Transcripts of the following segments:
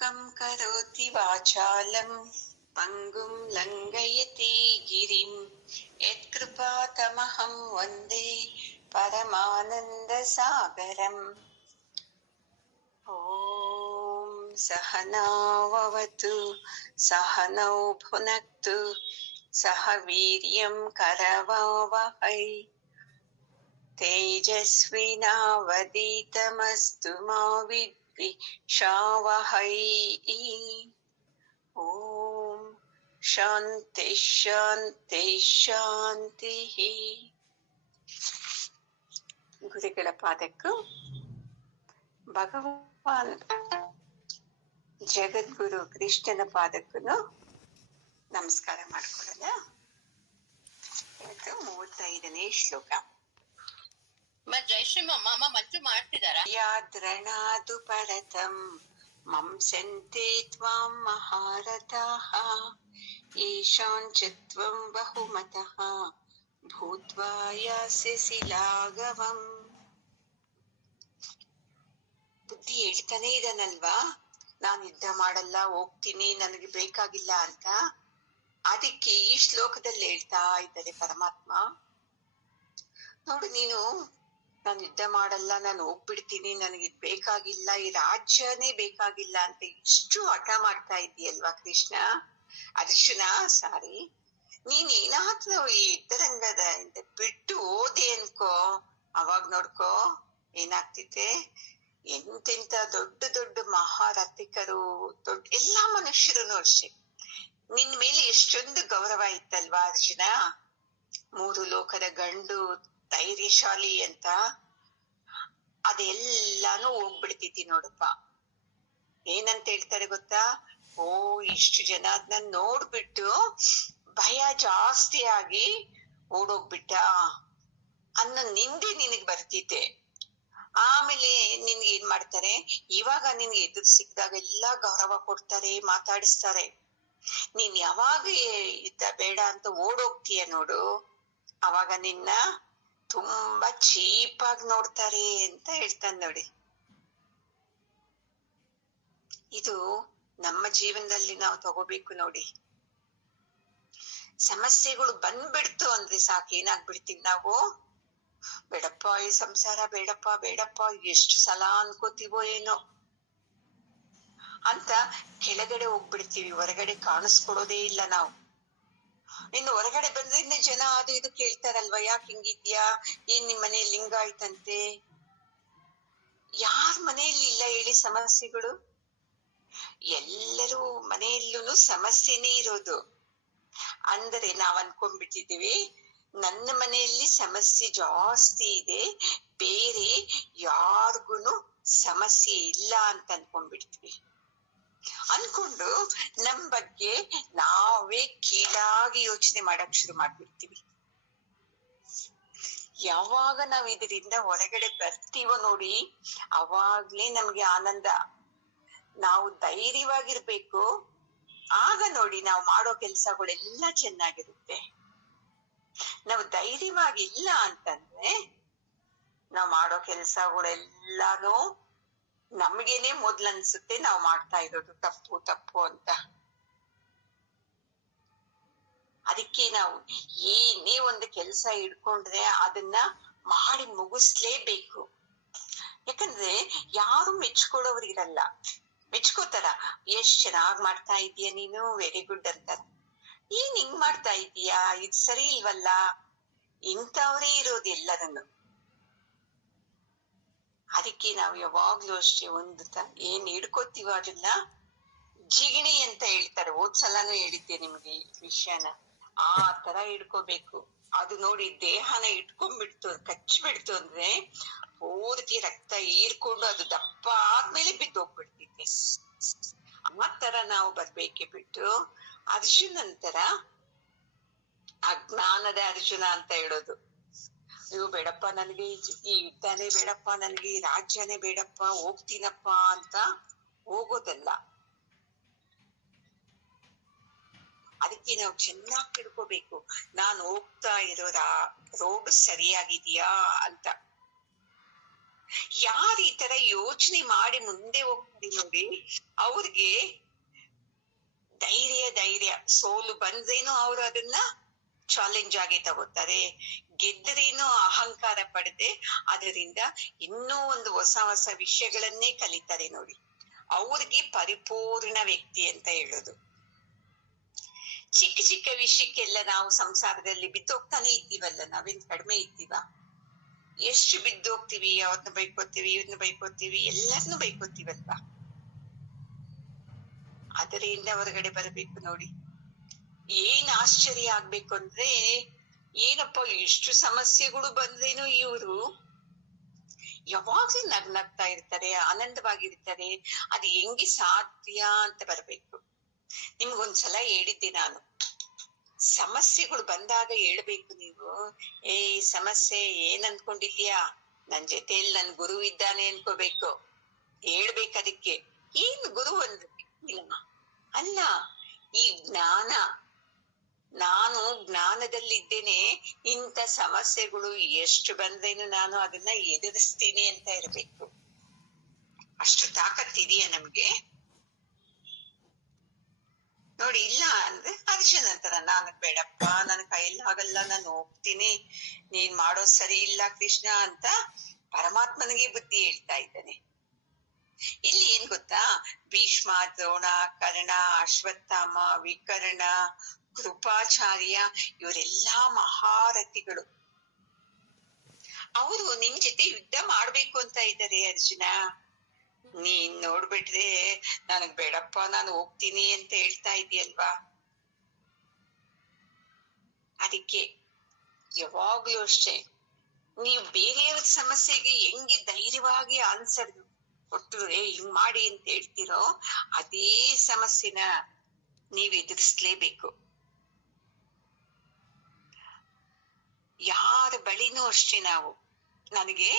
ಕಂ ಕರೋತಿ ವಾಚಾಲಂ ಪಂಗುಂ ಲಂಘಯತಿ ಗಿರಿಂ ಯತ್ಕೃಪಾತಮಹಂ ವಂದೇ ಪರಮಾನಂದ ಸಾಗರಂ. ಓಂ ಸಹನಾವವತು ಸಹನೌ ಭುನಕ್ತು ಸಹ ವೀರ್ಯಂ ಕರವಾವಹೈ ತೇಜಸ್ವಿನಾವದೀತಮಸ್ತು ಮಾ ವಿದ್ವಿಷಾವಹೈ. ಓಂ ಶಾಂತಿ ಶಾಂತಿ ಶಾಂತಿ. ಗುರುಗಳ ಪಾದಕ್ಕೂ ಭಗವಾನ್ ಜಗದ್ಗುರು ಕೃಷ್ಣನ ಪಾದಕ್ಕೂ ನಮಸ್ಕಾರ ಮಾಡ್ಕೊಳ್ಳೋಣ. ಇವತ್ತು 35ನೇ ಶ್ಲೋಕ. ಜಯಶ್ರೀ ಅಮ್ಮ ಮಂಜು ಮಾಡ್ತಿದಾರ. ಯಾದ್ರಣಾದು ಪರತಂ ಮಂಸಂತೆ ತ್ವಾಂ ಮಹಾರಥಾಃ ಯೇಷಾಂ ಚ ತ್ವಂ ಬಹುಮತಃ ಭೂತ್ವಾ ಯಾಸ್ಯಸಿ ಲಾಘವಂ. ಬುದ್ಧಿ ಹೇಳ್ತಾನೆ ಇದಾನಲ್ವಾ, ನಾನು ಯುದ್ಧ ಮಾಡಲ್ಲ, ಹೋಗ್ತೀನಿ, ನನಗೆ ಬೇಕಾಗಿಲ್ಲ ಅಂತ. ಅದಕ್ಕೆ ಈ ಶ್ಲೋಕದಲ್ಲಿ ಹೇಳ್ತಾ ಇದ್ದಾರೆ ಪರಮಾತ್ಮ, ನೋಡು ನೀನು ನಾನು ಯುದ್ಧ ಮಾಡಲ್ಲ, ನಾನು ಹೋಗ್ಬಿಡ್ತೀನಿ, ನನಗೆ ಬೇಕಾಗಿಲ್ಲ, ಈ ರಾಜ್ಯನೇ ಬೇಕಾಗಿಲ್ಲ ಅಂತ ಇಷ್ಟು ಹಠ ಮಾಡ್ತಾ ಇದೀಯಲ್ವಾ ಕೃಷ್ಣ, ಅರ್ಜುನ ಸಾರಿ, ನೀನ್ ಏನಾದ್ರೂ ಈ ಯುದ್ಧರಂಗದ ಬಿಟ್ಟು ಓದೆ ಅನ್ಕೋ, ಅವಾಗ ನೋಡ್ಕೋ ಏನಾಗ್ತಿದೆ, ಎಂತೆಂತ ದೊಡ್ಡ ದೊಡ್ಡ ಮಹಾರಥಿಕರು, ದೊಡ್ಡ ಎಲ್ಲಾ ಮನುಷ್ಯರು ಅಷ್ಟೇ ನಿನ್ ಮೇಲೆ ಎಷ್ಟೊಂದು ಗೌರವ ಇತ್ತಲ್ವಾ ಅರ್ಜುನ, 3 ಲೋಕದ ಗಂಡು ಧೈರ್ಯಶಾಲಿ ಅಂತ, ಅದೆಲ್ಲಾನು ಹೋಗ್ಬಿಡ್ತೈತಿ ನೋಡಪ್ಪ. ಏನಂತ ಹೇಳ್ತಾರೆ ಗೊತ್ತಾ, ಓ ಇಷ್ಟು ಜನ ಅದನ್ನ ನೋಡ್ಬಿಟ್ಟು ಭಯ ಜಾಸ್ತಿ ಆಗಿ ಓಡೋಗ್ಬಿಟ್ಟ ಅನ್ನೋ ನಿಂದೆ ನಿನಗ್ ಬರ್ತಿದ್ದೆ. ಆಮೇಲೆ ನಿನ್ಗೆ ಏನ್ ಮಾಡ್ತಾರೆ, ಇವಾಗ ನಿನ್ಗೆ ಎದುರು ಸಿಕ್ಕಿದಾಗ ಎಲ್ಲಾ ಗೌರವ ಕೊಡ್ತಾರೆ, ಮಾತಾಡಿಸ್ತಾರೆ. ನೀನ್ ಯಾವಾಗ ಯುದ್ಧ ಬೇಡ ಅಂತ ಓಡೋಗ್ತೀಯ ನೋಡು, ಅವಾಗ ನಿನ್ನ ತುಂಬಾ ಚೀಪ್ ಆಗಿ ನೋಡ್ತಾರೆ ಅಂತ ಹೇಳ್ತಾನೆ ನೋಡಿ. ಇದು ನಮ್ಮ ಜೀವನದಲ್ಲಿ ನಾವು ತಗೋಬೇಕು ನೋಡಿ. ಸಮಸ್ಯೆಗಳು ಬಂದ್ಬಿಡ್ತು ಅಂದ್ರೆ ಸಾಕು, ಏನಾಗ್ಬಿಡ್ತೀವಿ ನಾವು, ಬೇಡಪ್ಪ ಈ ಸಂಸಾರ, ಬೇಡಪ್ಪ ಬೇಡಪ್ಪ, ಎಷ್ಟು ಸಲ ಅನ್ಕೋತೀವೋ ಏನೋ ಅಂತ ಕೆಳಗಡೆ ಹೋಗ್ಬಿಡ್ತೀವಿ, ಹೊರಗಡೆ ಕಾಣಿಸ್ಕೊಡೋದೇ ಇಲ್ಲ ನಾವು. ಇನ್ನು ಹೊರಗಡೆ ಬಂದ್ರೆ ಇನ್ನು ಜನ ಅದು ಇದು ಕೇಳ್ತಾರಲ್ವಾ, ಯಾಕೆ ಹಿಂಗಿದ್ಯಾ, ಏನ್ ನಿಮ್ ಮನೇಲಿ ಲಿಂಗ ಆಯ್ತಂತೆ. ಯಾರ ಮನೆಯಲ್ಲಿ ಇಲ್ಲ ಹೇಳಿ ಸಮಸ್ಯೆಗಳು, ಎಲ್ಲರೂ ಮನೆಯಲ್ಲೂ ಸಮಸ್ಯೆನೇ ಇರೋದು. ಅಂದ್ರೆ ನಾವ್ ಅನ್ಕೊಂಡ್ಬಿಟ್ಟಿದೀವಿ ನನ್ನ ಮನೆಯಲ್ಲಿ ಸಮಸ್ಯೆ ಜಾಸ್ತಿ ಇದೆ, ಬೇರೆ ಯಾರಿಗೂನು ಸಮಸ್ಯೆ ಇಲ್ಲ ಅಂತ ಅನ್ಕೊಂಡ್ಬಿಡ್ತೀವಿ. ಅನ್ಕೊಂಡು ನಮ್ ಬಗ್ಗೆ ನಾವೇ ಕೀಳಾಗಿ ಯೋಚನೆ ಮಾಡಕ್ ಶುರು ಮಾಡ್ಬಿಡ್ತೀವಿ. ಯಾವಾಗ ನಾವ್ ಇದರಿಂದ ಹೊರಗಡೆ ಬರ್ತೀವೋ ನೋಡಿ, ಅವಾಗ್ಲೇ ನಮ್ಗೆ ಆನಂದ. ನಾವು ಧೈರ್ಯವಾಗಿರ್ಬೇಕು, ಆಗ ನೋಡಿ ನಾವು ಮಾಡೋ ಕೆಲ್ಸಗಳೆಲ್ಲ ಚೆನ್ನಾಗಿರುತ್ತೆ. ನಾವು ಧೈರ್ಯವಾಗಿಲ್ಲ ಅಂತಂದ್ರೆ ನಾವ್ ಮಾಡೋ ಕೆಲ್ಸಗಳೆಲ್ಲಾನು ನಮ್ಗೇನೆ ಮೊದ್ಲು ಅನ್ಸುತ್ತೆ ನಾವು ಮಾಡ್ತಾ ಇರೋದು ತಪ್ಪು ತಪ್ಪು ಅಂತ. ಅದಕ್ಕೆ ನಾವು ಏನೇ ಒಂದು ಕೆಲ್ಸ ಹಿಡ್ಕೊಂಡ್ರೆ ಅದನ್ನ ಮಾಡಿ ಮುಗಿಸ್ಲೇಬೇಕು. ಯಾಕಂದ್ರೆ ಯಾರು ಮೆಚ್ಕೊಳ್ಳೋರು ಇರಲ್ಲ, ಮೆಚ್ಕೋತಾರ, ಎಷ್ಟ್ ಚೆನ್ನಾಗ್ ಮಾಡ್ತಾ ಇದೀಯ ನೀನು, ವೆರಿ ಗುಡ್ ಅಂತಾರ. ಏನ್ ಹಿಂಗ್ ಮಾಡ್ತಾ ಇದೀಯಾ, ಇದ್ ಸರಿ ಇಲ್ವಲ್ಲ, ಇಂಥವ್ರೇ ಇರೋದು ಎಲ್ಲರನ್ನು. ಅದಕ್ಕೆ ನಾವು ಯಾವಾಗ್ಲೂ ಅಷ್ಟೇ ಒಂದು ಏನ್ ಹಿಡ್ಕೋತೀವೋ ಅದನ್ನ ಜಿಗಣಿ ಅಂತ ಹೇಳ್ತಾರೆ, ಹೋದ್ಸಲನೂ ಹೇಳಿದ್ದೆ ನಿಮ್ಗೆ ಈ ವಿಷಯನ, ಆ ತರ ಹಿಡ್ಕೋಬೇಕು. ಅದು ನೋಡಿ ದೇಹನ ಇಟ್ಕೊಂಡ್ಬಿಡ್ತು, ಕಚ್ಚಿಬಿಡ್ತು ಅಂದ್ರೆ ಪೂರ್ತಿ ರಕ್ತ ಹೀರ್ಕೊಂಡು ಅದು ದಪ್ಪ ಆದ್ಮೇಲೆ ಬಿದ್ದೋಗ್ಬಿಡ್ತಿದ್ದೆ. ಆ ತರ ನಾವು ಬರ್ಬೇಕೆ ಬಿಟ್ಟು ಅರ್ಜುನಂತರ ಅಜ್ಞಾನದ ಅರ್ಜುನ ಅಂತ ಹೇಳೋದು, ನೀವು ಬೇಡಪ್ಪ ನನಗೆ ಈ ಯುದ್ಧನೇ ಬೇಡಪ್ಪ, ನನಗೆ ಈ ರಾಜ್ಯನೇ ಬೇಡಪ್ಪ, ಹೋಗ್ತೀನಪ್ಪ ಅಂತ ಹೋಗೋದಲ್ಲ. ಅದಕ್ಕೆ ನಾವು ಚೆನ್ನಾಗಿ ತಿಳ್ಕೋಬೇಕು, ನಾನು ಹೋಗ್ತಾ ಇರೋ ರೋಡ್ ಸರಿಯಾಗಿದೆಯಾ ಅಂತ. ಯಾರು ಈ ತರ ಯೋಚನೆ ಮಾಡಿ ಮುಂದೆ ಹೋಗ್ತಾರೆ ನೋಡಿ, ಅವ್ರಿಗೆ ಧೈರ್ಯ ಸೋಲು ಬಂದ್ರೇನು ಅವ್ರು ಅದನ್ನ ಚಾಲೆಂಜ್ ಆಗಿ ತಗೋತಾರೆ, ಗೆದ್ದರೇನು ಅಹಂಕಾರ ಪಡೆದೆ ಅದರಿಂದ ಇನ್ನೂ ಒಂದು ಹೊಸ ವಿಷಯಗಳನ್ನೇ ಕಲಿತಾರೆ ನೋಡಿ. ಅವ್ರಿಗೆ ಪರಿಪೂರ್ಣ ವ್ಯಕ್ತಿ ಅಂತ ಹೇಳೋದು. ಚಿಕ್ಕ ವಿಷಯಕ್ಕೆಲ್ಲ ನಾವು ಸಂಸಾರದಲ್ಲಿ ಬಿದ್ದೋಗ್ತಾನೆ ಇದ್ದೀವಲ್ಲ, ನಾವೇನ್ ಕಡಿಮೆ ಇದ್ದೀವ? ಎಷ್ಟು ಬಿದ್ದೋಗ್ತೀವಿ, ಅವತ್ನ ಬೈಕೋತೀವಿ, ಇವನ್ನ ಬೈಕೋತೀವಿ, ಎಲ್ಲರನ್ನು ಬೈಕೋತೀವಲ್ವಾ? ಅದರಿಂದ ಹೊರಗಡೆ ಬರಬೇಕು ನೋಡಿ. ಏನ್ ಆಶ್ಚರ್ಯ ಆಗ್ಬೇಕು ಅಂದ್ರೆ, ಏನಪ್ಪ ಎಷ್ಟು ಸಮಸ್ಯೆಗಳು ಬಂದ್ರೇನು ಇವರು ಯಾವಾಗ್ಲೂ ನಗ್ನಗ್ತಾ ಇರ್ತಾರೆ, ಆನಂದವಾಗಿರ್ತಾರೆ. ಅದು ಹೆಂಗೆ ಸಾಧ್ಯ ಅಂತ ಬರ್ಬೇಕು. ನಿಮ್ಗೊಂದ್ಸಲ ಹೇಳಿದ್ದೆ ನಾನು, ಸಮಸ್ಯೆಗಳು ಬಂದಾಗ ಹೇಳ್ಬೇಕು ನೀವು, ಏ ಸಮಸ್ಯೆ ಏನ್ ಅನ್ಕೊಂಡಿದ್ಯಾ, ನನ್ ಜೊತೆಯಲ್ಲಿ ನನ್ ಗುರು ಇದ್ದಾನೆ ಅನ್ಕೋಬೇಕು. ಹೇಳ್ಬೇಕು ಅದಕ್ಕೆ. ಏನ್ ಗುರು ಅಂದ್ರೆ ಅಲ್ಲ, ಈ ಜ್ಞಾನ, ನಾನು ಜ್ಞಾನದಲ್ಲಿದ್ದೇನೆ, ಇಂಥ ಸಮಸ್ಯೆಗಳು ಎಷ್ಟು ಬಂದ್ರೇನು ನಾನು ಅದನ್ನ ಎದುರಿಸ್ತೀನಿ ಅಂತ ಇರ್ಬೇಕು. ಅಷ್ಟು ತಾಕತ್ತಿದೆಯಾ ನಮ್ಗೆ ನೋಡಿ. ಇಲ್ಲ ಅಂದ್ರೆ ಅರ್ಜುನ್ ಅಂತಾರ, ನಾನು ಬೇಡಪ್ಪ, ನನ್ ಕೈಯಲ್ಲಿ ಆಗಲ್ಲ, ನಾನು ಹೋಗ್ತೀನಿ, ನೀನ್ ಮಾಡೋದ್ ಸರಿ ಇಲ್ಲ ಕೃಷ್ಣ ಅಂತ ಪರಮಾತ್ಮನಿಗೆ ಬುದ್ಧಿ ಹೇಳ್ತಾ ಇದ್ದಾನೆ. ಇಲ್ಲಿ ಏನ್ ಗೊತ್ತಾ, ಭೀಷ್ಮ, ದ್ರೋಣ, ಕರ್ಣ, ಅಶ್ವತ್ಥಾಮ, ವಿಕರ್ಣ, ಕೃಪಾಚಾರ್ಯ ಇವರೆಲ್ಲಾ ಮಹಾರಥಿಗಳು. ಅವರು ನಿನ್ ಜೊತೆ ಯುದ್ಧ ಮಾಡ್ಬೇಕು ಅಂತ ಇದ್ದಾರೆ. ಅರ್ಜುನ, ನೀನ್ ನೋಡ್ಬಿಟ್ರೆ ನನಗ್ ಬೇಡಪ್ಪ, ನಾನು ಹೋಗ್ತೀನಿ ಅಂತ ಹೇಳ್ತಾ ಇದೆಯಲ್ವಾ? ಅದಕ್ಕೆ ಯಾವಾಗ್ಲೂ ಅಷ್ಟೇ, ನೀವು ಬೇರೆಯವ್ರ ಸಮಸ್ಯೆಗೆ ಹೆಂಗೆ ಧೈರ್ಯವಾಗಿ ಆನ್ಸರ್ ಕೊಟ್ಟು ಹಿಂಗ್ ಮಾಡಿ ಅಂತ ಹೇಳ್ತಿರೋ, ಅದೇ ಸಮಸ್ಯೆನ ನೀವ್ ಎದುರಿಸ್ಲೇಬೇಕು. ಯಾರ ಬಳಿನೂ ಅಷ್ಟೇ, ನಾವು ನನಗೆ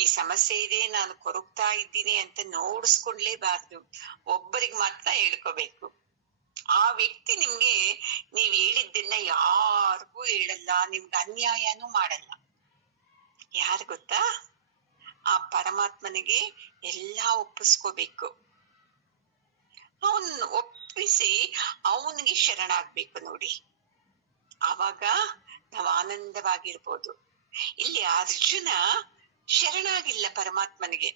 ಈ ಸಮಸ್ಯೆ ಇದೆ, ನಾನು ಕೊರಗ್ತಾ ಇದ್ದೀನಿ ಅಂತ ನೋಡಿಸ್ಕೊಂಡ್ಲೇಬಾರ್ದು. ಒಬ್ಬರಿಗೆ ಮಾತ್ರ ಹೇಳ್ಕೋಬೇಕು. ಆ ವ್ಯಕ್ತಿ ನಿಮ್ಗೆ ನೀವ್ ಹೇಳಿದ್ದನ್ನ ಯಾರಿಗೂ ಹೇಳಲ್ಲ, ನಿಮ್ಗೆ ಅನ್ಯಾಯನೂ ಮಾಡಲ್ಲ. ಯಾರು ಗೊತ್ತಾ? ಆ ಪರಮಾತ್ಮನಿಗೆ ಎಲ್ಲಾ ಒಪ್ಪಿಸ್ಕೋಬೇಕು. ಅವನ್ ಒಪ್ಪಿಸಿ ಅವನಿಗೆ ಶರಣಾಗ್ಬೇಕು ನೋಡಿ. ಆವಾಗ ನಾವು ಆನಂದವಾಗಿರ್ಬೋದು. ಇಲ್ಲಿ ಅರ್ಜುನ ಶರಣಾಗಿಲ್ಲ ಪರಮಾತ್ಮನಿಗೆ,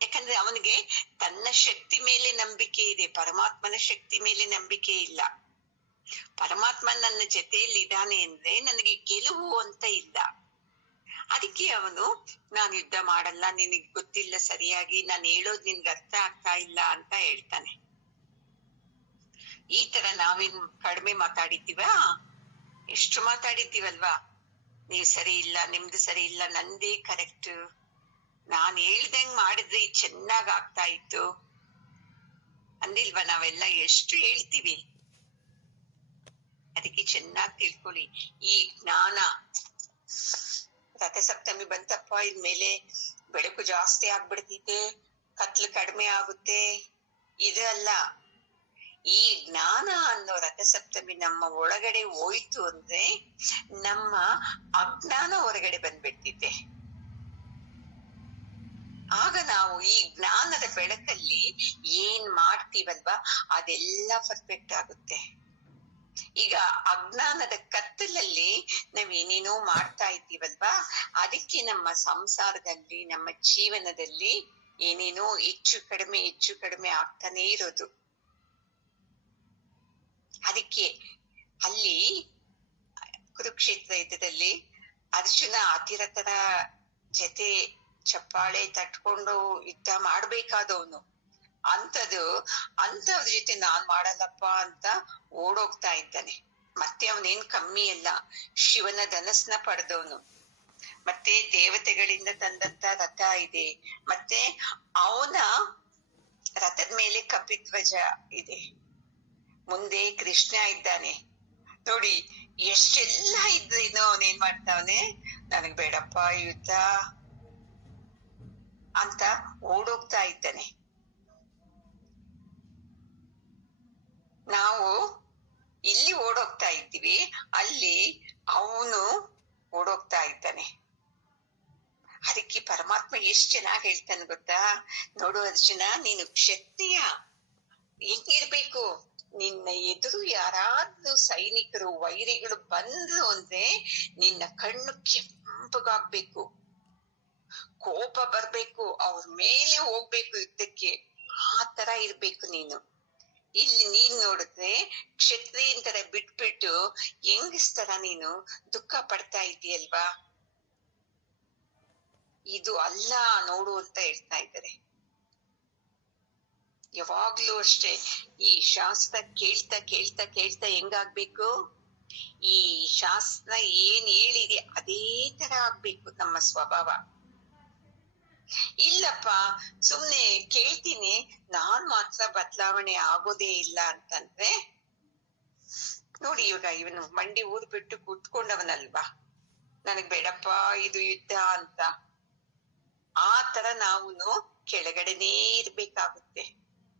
ಯಾಕಂದ್ರೆ ಅವನಿಗೆ ತನ್ನ ಶಕ್ತಿ ಮೇಲೆ ನಂಬಿಕೆ ಇದೆ, ಪರಮಾತ್ಮನ ಶಕ್ತಿ ಮೇಲೆ ನಂಬಿಕೆ ಇಲ್ಲ. ಪರಮಾತ್ಮ ನನ್ನ ಜೊತೆಯಲ್ಲಿ ಇದ್ದಾನೆ ಅಂದ್ರೆ ನನಗೆ ಗೆಲುವು ಅಂತ ಇಲ್ಲ. ಅದಕ್ಕೆ ಅವನು, ನಾನು ಯುದ್ಧ ಮಾಡಲ್ಲ, ನಿನಗೆ ಗೊತ್ತಿಲ್ಲ ಸರಿಯಾಗಿ, ನಾನು ಹೇಳೋದ್ ನಿನ್ಗೆ ಅರ್ಥ ಆಗ್ತಾ ಇಲ್ಲ ಅಂತ ಹೇಳ್ತಾನೆ. ಈ ತರ ನಾವೇನ್ ಕಡಿಮೆ ಮಾತಾಡಿದ್ದೀವ? ಎಷ್ಟು ಮಾತಾಡಿದ್ದೀವಲ್ವಾ? ನೀವ್ ಸರಿ ಇಲ್ಲ, ನಿಮ್ದು ಸರಿ ಇಲ್ಲ, ನಂದೇ ಕರೆಕ್ಟ್, ನಾನ್ ಹೇಳ್ದಂಗ್ ಮಾಡಿದ್ರೆ ಚೆನ್ನಾಗ್ ಆಗ್ತಾ ಇತ್ತು ಅಂದಿಲ್ವಾ? ನಾವೆಲ್ಲ ಎಷ್ಟು ಹೇಳ್ತೀವಿ. ಅದಕ್ಕೆ ಚೆನ್ನಾಗಿ ತಿಳ್ಕೊಳ್ಳಿ, ಈ ಜ್ಞಾನ. ರಥಸಪ್ತಮಿ ಬಂತಪ್ಪ, ಇನ್ಮೇಲೆ ಬೆಳಕು ಜಾಸ್ತಿ ಆಗ್ಬಿಡ್ತೈತೆ, ಕತ್ಲು ಕಡಿಮೆ ಆಗುತ್ತೆ, ಇದು ಅಲ್ಲ. ಈ ಜ್ಞಾನ ಅನ್ನೋ ರಥಸಪ್ತಮಿ ನಮ್ಮ ಒಳಗಡೆ ಹೋಯ್ತು ಅಂದ್ರೆ ನಮ್ಮ ಅಜ್ಞಾನ ಹೊರಗಡೆ ಬಂದ್ಬಿಡ್ತಿದೆ. ಆಗ ನಾವು ಈ ಜ್ಞಾನದ ಬೆಳಕಲ್ಲಿ ಏನ್ ಮಾಡ್ತೀವಲ್ವಾ ಅದೆಲ್ಲ ಪರ್ಫೆಕ್ಟ್ ಆಗುತ್ತೆ. ಈಗ ಅಜ್ಞಾನದ ಕತ್ತಲಲ್ಲಿ ನಾವೇನೇನೋ ಮಾಡ್ತಾ ಇದ್ದೀವಲ್ವಾ, ಅದಕ್ಕೆ ನಮ್ಮ ಸಂಸಾರದಲ್ಲಿ, ನಮ್ಮ ಜೀವನದಲ್ಲಿ ಏನೇನೋ ಹೆಚ್ಚು ಕಡಿಮೆ ಆಗ್ತಾನೆ ಇರೋದು. ಅದಕ್ಕೆ ಅಲ್ಲಿ ಕುರುಕ್ಷೇತ್ರ ಯುದ್ಧದಲ್ಲಿ ಅರ್ಜುನ ಅತಿರಥರ ಜೊತೆ ಚಪ್ಪಾಳೆ ತಟ್ಕೊಂಡು ಯುದ್ಧ ಮಾಡ್ಬೇಕಾದವನು, ಅಂತವ್ರ ಜೊತೆ ನಾನ್ ಮಾಡಲ್ಲಪ್ಪ ಅಂತ ಓಡೋಗ್ತಾ ಇದ್ದಾನೆ. ಮತ್ತೆ ಅವನೇನ್ ಕಮ್ಮಿ ಅಲ್ಲ, ಶಿವನ ಧನಸ್ನ ಪಡೆದವನು, ಮತ್ತೆ ದೇವತೆಗಳಿಂದ ತಂದಂತ ರಥ ಇದೆ, ಮತ್ತೆ ಅವನ ರಥದ ಮೇಲೆ ಕಪಿಧ್ವಜ ಇದೆ, ಮುಂದೆ ಕೃಷ್ಣ ಇದ್ದಾನೆ. ನೋಡಿ ಎಷ್ಟೆಲ್ಲ ಇದ್ರೇನೋ ಅವನೇನ್ ಮಾಡ್ತಾವನೆ, ನನಗ್ ಬೇಡಪ್ಪ ಯುದ್ಧ ಅಂತ ಓಡೋಗ್ತಾ ಇದ್ದಾನೆ. ನಾವು ಇಲ್ಲಿ ಓಡೋಗ್ತಾ ಇದ್ದೀವಿ, ಅಲ್ಲಿ ಅವನು ಓಡೋಗ್ತಾ ಇದ್ದಾನೆ. ಅದಕ್ಕೆ ಪರಮಾತ್ಮ ಎಷ್ಟ್ ಚೆನ್ನಾಗಿ ಹೇಳ್ತಾನೆ ಗೊತ್ತಾ? ನೋಡು ಅರ್ಜುನ, ನೀನು ಕ್ಷತ್ರಿಯ, ಹೆಂಗಿರ್ಬೇಕು? ನಿನ್ನ ಎದುರು ಯಾರಾದ್ರೂ ಸೈನಿಕರು ವೈರಿಗಳು ಬಂದ್ರು ಅಂದ್ರೆ ನಿನ್ನ ಕಣ್ಣು ಕೆಂಪಗಾಗ್ಬೇಕು, ಕೋಪ ಬರ್ಬೇಕು, ಅವ್ರ ಮೇಲೆ ಹೋಗ್ಬೇಕು ಯುದ್ಧಕ್ಕೆ. ಆ ತರ ಇರ್ಬೇಕು ನೀನು. ಇಲ್ಲಿ ನೀನ್ ನೋಡಿದ್ರೆ ಕ್ಷತ್ರಿಯನ್ ತರ ಬಿಟ್ಬಿಟ್ಟು ಹೆಂಗಸ್ತರ ನೀನು ದುಃಖ ಪಡ್ತಾ ಇದೀಯಲ್ವಾ? ಇದು ಅಲ್ಲ ನೋಡು ಅಂತ ಹೇಳ್ತಾ ಇದ್ದಾರೆ. ಯಾವಾಗ್ಲೂ ಅಷ್ಟೇ ಈ ಶಾಸ್ತ್ರ ಕೇಳ್ತಾ ಕೇಳ್ತಾ ಕೇಳ್ತಾ ಹೆಂಗಾಗ್ಬೇಕು? ಈ ಶಾಸ್ತ್ರ ಏನ್ ಹೇಳಿದೆ ಅದೇ ತರ ಆಗ್ಬೇಕು ನಮ್ಮ ಸ್ವಭಾವ. ಇಲ್ಲಪ್ಪ ಸುಮ್ನೆ ಕೇಳ್ತೀನಿ, ನಾನ್ ಮಾತ್ರ ಬದಲಾವಣೆ ಆಗೋದೇ ಇಲ್ಲ ಅಂತಂದ್ರೆ ನೋಡಿ, ಇವಾಗ ಇವನು ಮಂಡಿ ಊರ್ ಬಿಟ್ಟು ಕೂತ್ಕೊಂಡವನಲ್ವಾ, ನನಗ್ ಬೇಡಪ್ಪ ಇದು ಯುದ್ಧ ಅಂತ. ಆ ತರ ನಾವು ಕೆಳಗಡೆನೇ ಇರ್ಬೇಕಾಗುತ್ತೆ.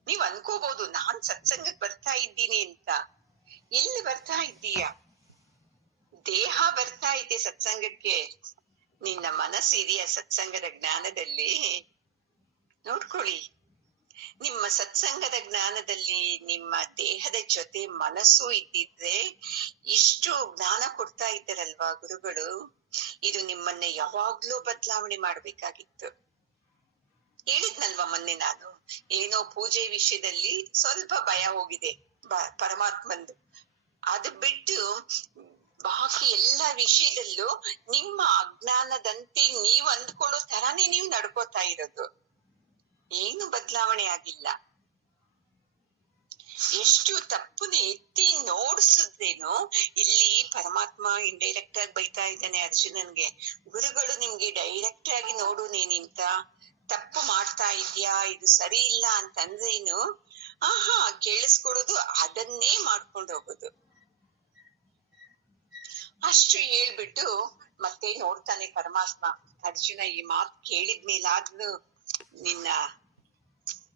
ನೀವ್ ಅನ್ಕೋಬಹುದು ನಾನ್ ಸತ್ಸಂಗಕ್ ಬರ್ತಾ ಇದ್ದೀನಿ ಅಂತ. ಎಲ್ಲಿ ಬರ್ತಾ ಇದ್ದೀಯ? ದೇಹ ಬರ್ತಾ ಇದೆ ಸತ್ಸಂಗಕ್ಕೆ, ನಿನ್ನ ಮನಸ್ಸು ಇದೆಯಾ ಸತ್ಸಂಗದ ಜ್ಞಾನದಲ್ಲಿ? ನೋಡ್ಕೊಳ್ಳಿ, ನಿಮ್ಮ ಸತ್ಸಂಗದ ಜ್ಞಾನದಲ್ಲಿ ನಿಮ್ಮ ದೇಹದ ಜೊತೆ ಮನಸ್ಸು ಇದ್ದಿದ್ರೆ ಇಷ್ಟು ಜ್ಞಾನ ಕೊಡ್ತಾ ಇದ್ದಾರಲ್ವಾ ಗುರುಗಳು. ಇದು ನಿಮ್ಮನ್ನ ಯಾವಾಗ್ಲೂ ಬದಲಾವಣೆ ಮಾಡ್ಬೇಕಾಗಿತ್ತು. ಹೇಳಿದ್ನಲ್ವಾ ಮೊನ್ನೆ ನಾನು, ಏನೋ ಪೂಜೆ ವಿಷಯದಲ್ಲಿ ಸ್ವಲ್ಪ ಭಯ ಹೋಗಿದೆ ಪರಮಾತ್ಮಂದು. ಅದು ಬಿಟ್ಟು ಬಾಕಿ ಎಲ್ಲ ವಿಷಯದಲ್ಲೂ ನಿಮ್ಮ ಅಜ್ಞಾನದಂತೆ ನೀವ್ ಅಂದ್ಕೊಳ್ಳೋ ತರಾನೇ ನೀವು ನಡ್ಕೋತಾ ಇರೋದು. ಏನು ಬದಲಾವಣೆ ಆಗಿಲ್ಲ. ಎಷ್ಟು ತಪ್ಪುನ ಎತ್ತಿ ನೋಡ್ಸಿದ್ರೇನು ಇಲ್ಲಿ ಪರಮಾತ್ಮ ಇಂಡೈರೆಕ್ಟ್ ಆಗಿ ಬೈತಾ ಇದ್ದಾನೆ ಅರ್ಜುನನ್ಗೆ. ಗುರುಗಳು ನಿಮ್ಗೆ ಡೈರೆಕ್ಟ್ ಆಗಿ ನೋಡು, ನೀನಿಂತ ತಪ್ಪು ಮಾಡ್ತಾ ಇದ್ಯಾ, ಇದು ಸರಿ ಇಲ್ಲ ಅಂತಂದ್ರೇನು ಕೇಳಿಸ್ಕೊಡೋದು, ಅದನ್ನೇ ಮಾಡ್ಕೊಂಡು ಹೋಗೋದು. ಅಷ್ಟು ಹೇಳ್ಬಿಟ್ಟು ಮತ್ತೆ ನೋಡ್ತಾನೆ ಪರಮಾತ್ಮ, ಅರ್ಜುನ ಈ ಮಾತು ಕೇಳಿದ್ಮೇಲಾದ್ರೂ ನಿನ್ನ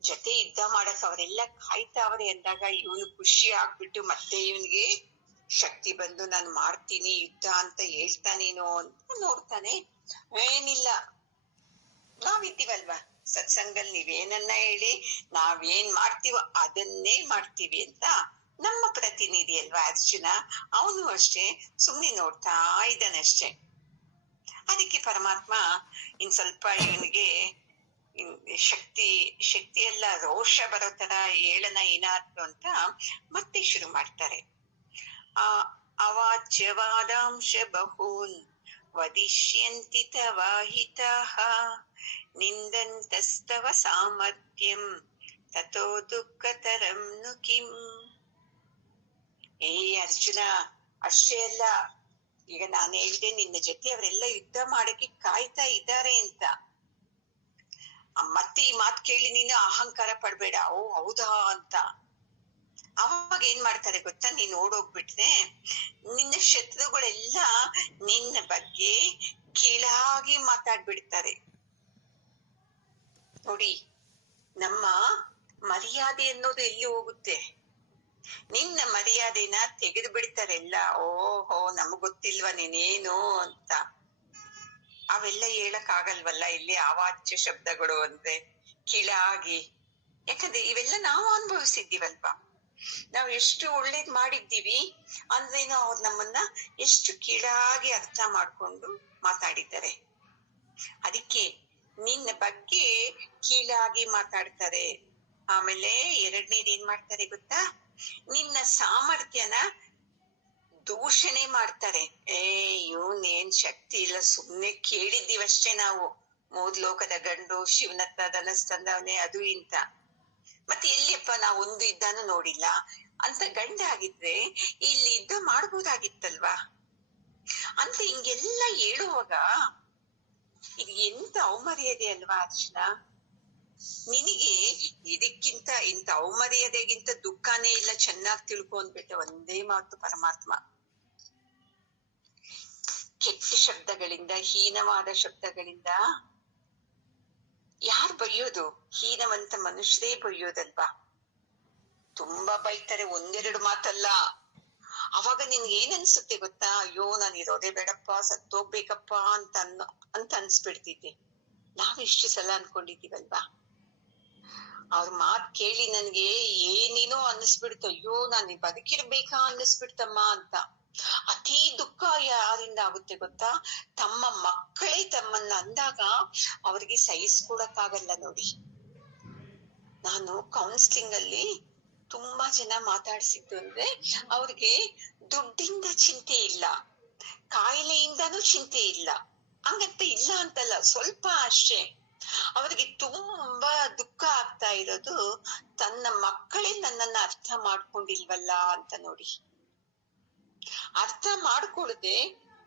ಜೊತೆ ಯುದ್ಧ ಮಾಡಕ್ ಅವರೆಲ್ಲ ಕಾಯ್ತಾವ್ರೆ ಅಂದಾಗ ಇವನು ಖುಷಿ ಆಗ್ಬಿಟ್ಟು ಮತ್ತೆ ಇವನ್ಗೆ ಶಕ್ತಿ ಬಂದು ನಾನು ಮಾಡ್ತೀನಿ ಯುದ್ಧ ಅಂತ ಹೇಳ್ತಾನೇನೋ ಅಂತ ನೋಡ್ತಾನೆ. ಏನಿಲ್ಲ, ನಾವಿದ್ದೀವಲ್ವಾ ಸತ್ಸಂಗಲ್, ನೀವೇನನ್ನ ಹೇಳಿ ನಾವೇನ್ ಮಾಡ್ತೀವೋ ಅದನ್ನೇ ಮಾಡ್ತೀವಿ ಅಂತ ನಮ್ಮ ಪ್ರತಿನಿಧಿ ಅಲ್ವಾ ಅರ್ಜುನ. ಅವನು ಅಷ್ಟೇ ಸುಮ್ನೆ ನೋಡ್ತಾ ಇದ್ದಾನಷ್ಟೆ. ಅದಕ್ಕೆ ಪರಮಾತ್ಮ ಇನ್ ಸ್ವಲ್ಪ ಇವನಿಗೆ ಶಕ್ತಿ ಎಲ್ಲ ರೋಷ ಬರೋ ತರ ಹೇಳನ ಏನಾದ್ರು ಅಂತ ಮತ್ತೆ ಶುರು ಮಾಡ್ತಾರೆ. ಅವಾಚ್ಯವಾದಾಂಶ ಬಹೂನ್ ವದಿಷ್ಯಂತಿ ತವಾಹಿತಃ ನಿಂದಂತಸ್ತವ ಸಾಮರ್ಥ್ಯಂ ತಥೋ ದುಃಖತರಂ ನು ಕಿಂ. ಅರ್ಜುನ, ಅಷ್ಟೇ ಅಲ್ಲ, ಈಗ ನಾನು ಹೇಳಿದೆ ನಿನ್ನ ಜೊತೆ ಅವರೆಲ್ಲ ಯುದ್ಧ ಮಾಡಕ್ಕೆ ಕಾಯ್ತಾ ಇದ್ದಾರೆ ಅಂತ. ಮತ್ತೆ ಈ ಮಾತು ಕೇಳಿ ನೀನು ಅಹಂಕಾರ ಪಡ್ಬೇಡ, ಓ ಹೌದಾ ಅಂತ. ಅವಾಗ ಏನ್ ಮಾಡ್ತಾರೆ ಗೊತ್ತಾ, ನೀನ್ ಓಡೋಗ್ಬಿಟ್ರೆ ನಿನ್ನ ಶತ್ರುಗಳೆಲ್ಲ ನಿನ್ನ ಬಗ್ಗೆ ಕೀಳಾಗಿ ಮಾತಾಡ್ಬಿಡ್ತಾರೆ. ನೋಡಿ, ನಮ್ಮ ಮರ್ಯಾದೆ ಅನ್ನೋದು ಎಲ್ಲಿ ಹೋಗುತ್ತೆ? ನಿನ್ನ ಮರ್ಯಾದೆನ ತೆಗೆದು ಬಿಡ್ತಾರೆ ಎಲ್ಲ. ಓಹೋ, ನಮಗ್ ಗೊತ್ತಿಲ್ವಾ ನೀನೇನು ಅಂತ. ಅವೆಲ್ಲ ಹೇಳಕ್ ಆಗಲ್ವಲ್ಲ ಇಲ್ಲಿ ಅವಾಚ್ಯ ಶಬ್ದಗಳು ಅಂದ್ರೆ, ಕೀಳಾಗಿ. ಯಾಕಂದ್ರೆ ಇವೆಲ್ಲ ನಾವು ಅನುಭವಿಸಿದ್ದೀವಲ್ವಾ. ನಾವು ಎಷ್ಟು ಒಳ್ಳೇದ್ ಮಾಡಿದ್ದೀವಿ ಅಂದ್ರೇನು ಅವ್ರು ನಮ್ಮನ್ನ ಎಷ್ಟು ಕೀಳಾಗಿ ಅರ್ಥ ಮಾಡ್ಕೊಂಡು ಮಾತಾಡಿದ್ದಾರೆ. ಅದಕ್ಕೆ ನಿನ್ನ ಬಗ್ಗೆ ಕೀಳಾಗಿ ಮಾತಾಡ್ತಾರೆ. ಆಮೇಲೆ ಎರಡನೇದು ಏನ್ ಮಾಡ್ತಾರೆ ಗೊತ್ತಾ, ನಿನ್ನ ಸಾಮರ್ಥ್ಯನ ದೂಷಣೆ ಮಾಡ್ತಾರೆ. ಇವನ್ ಏನ್ ಶಕ್ತಿ ಇಲ್ಲ, ಸುಮ್ನೆ ಕೇಳಿದ್ದೀವಷ್ಟೇ ನಾವು, ಮೂರ್ ಲೋಕದ ಗಂಡು, ಶಿವನತ್ತ ಧನಸ್ತಂದವನೇ, ಅದು ಇಂತ. ಮತ್ತೆ ಎಲ್ಲಿಯಪ್ಪ ನಾವು ಒಂದು ಯುದ್ಧನೂ ನೋಡಿಲ್ಲ ಅಂತ ಗಂಡ ಆಗಿದ್ರೆ ಇಲ್ಲಿ ಯುದ್ಧ ಮಾಡ್ಬೋದಾಗಿತ್ತಲ್ವಾ ಅಂತ ಹಿಂಗೆಲ್ಲ ಹೇಳುವಾಗ ಇದು ಎಂತ ಅವಮರ್ಯಾದೆ ಅಲ್ವಾ ಅರ್ಜುನ. ನಿನಗೆ ಇದಕ್ಕಿಂತ ಇಂತ ಅವಮರ್ಯಾದೆಗಿಂತ ದುಃಖನೇ ಇಲ್ಲ, ಚೆನ್ನಾಗಿ ತಿಳ್ಕೊ ಅಂದ್ಬಿಟ್ಟ ಒಂದೇ ಮಾತು ಪರಮಾತ್ಮ. ಕೆಟ್ಟ ಶಬ್ದಗಳಿಂದ, ಹೀನವಾದ ಶಬ್ದಗಳಿಂದ ಯಾರು ಬೈಯೋದು? ಹೀನವಂತ ಮನುಷ್ಯರೇ ಬೈಯೋದಲ್ವಾ. ತುಂಬಾ ಬೈತಾರೆ, ಒಂದೆರಡು ಮಾತಲ್ಲ. ಅವಾಗ ನಿನ್ಗೆ ಏನ್ ಅನ್ಸುತ್ತೆ ಗೊತ್ತಾ? ಅಯ್ಯೋ, ನಾನು ಇರೋದೇ ಬೇಡಪ್ಪ, ಸತ್ತೋಗ್ಬೇಕಪ್ಪ ಅಂತ ಅನ್ಸ್ಬಿಡ್ತಿದ್ದೆ. ನಾವ್ ಇಷ್ಟು ಸಲ ಅನ್ಕೊಂಡಿದೀವಲ್ವಾ, ಅವ್ರ ಮಾತ್ ಕೇಳಿ ನನ್ಗೆ ಏನೇನೋ ಅನ್ನಿಸ್ಬಿಡ್ತು. ಅಯ್ಯೋ ನಾನು ಬದುಕಿರ್ಬೇಕಾ ಅನ್ನಿಸ್ಬಿಡ್ತಮ್ಮ ಅಂತ. ಅತಿ ದುಃಖ ಯಾರಿಂದ ಆಗುತ್ತೆ ಗೊತ್ತಾ? ತಮ್ಮ ಮಕ್ಕಳೇ ತಮ್ಮನ್ನ ಅಂದಾಗ ಅವ್ರಿಗೆ ಸಹಿಸ್ಕೊಳಕ್ಕಾಗಲ್ಲ ನೋಡಿ. ನಾನು ಕೌನ್ಸಿಲಿಂಗ್ ಅಲ್ಲಿ ತುಂಬಾ ಜನ ಮಾತಾಡ್ಸಿದ್ದು ಅಂದ್ರೆ, ಅವ್ರಿಗೆ ದುಡ್ಡಿಂದ ಚಿಂತೆ ಇಲ್ಲ, ಕಾಯಿಲೆಯಿಂದನೂ ಚಿಂತೆ ಇಲ್ಲ. ಹಂಗಂತ ಇಲ್ಲ ಅಂತಲ್ಲ, ಸ್ವಲ್ಪ ಅಷ್ಟೇ. ಅವರಿಗೆ ತುಂಬಾ ದುಃಖ ಆಗ್ತಾ ಇರೋದು ತನ್ನ ಮಕ್ಕಳೇ ನನ್ನನ್ನ ಅರ್ಥ ಮಾಡ್ಕೊಂಡಿಲ್ವಲ್ಲ ಅಂತ ನೋಡಿ. ಅರ್ಥ ಮಾಡ್ಕೊಳ್ದೆ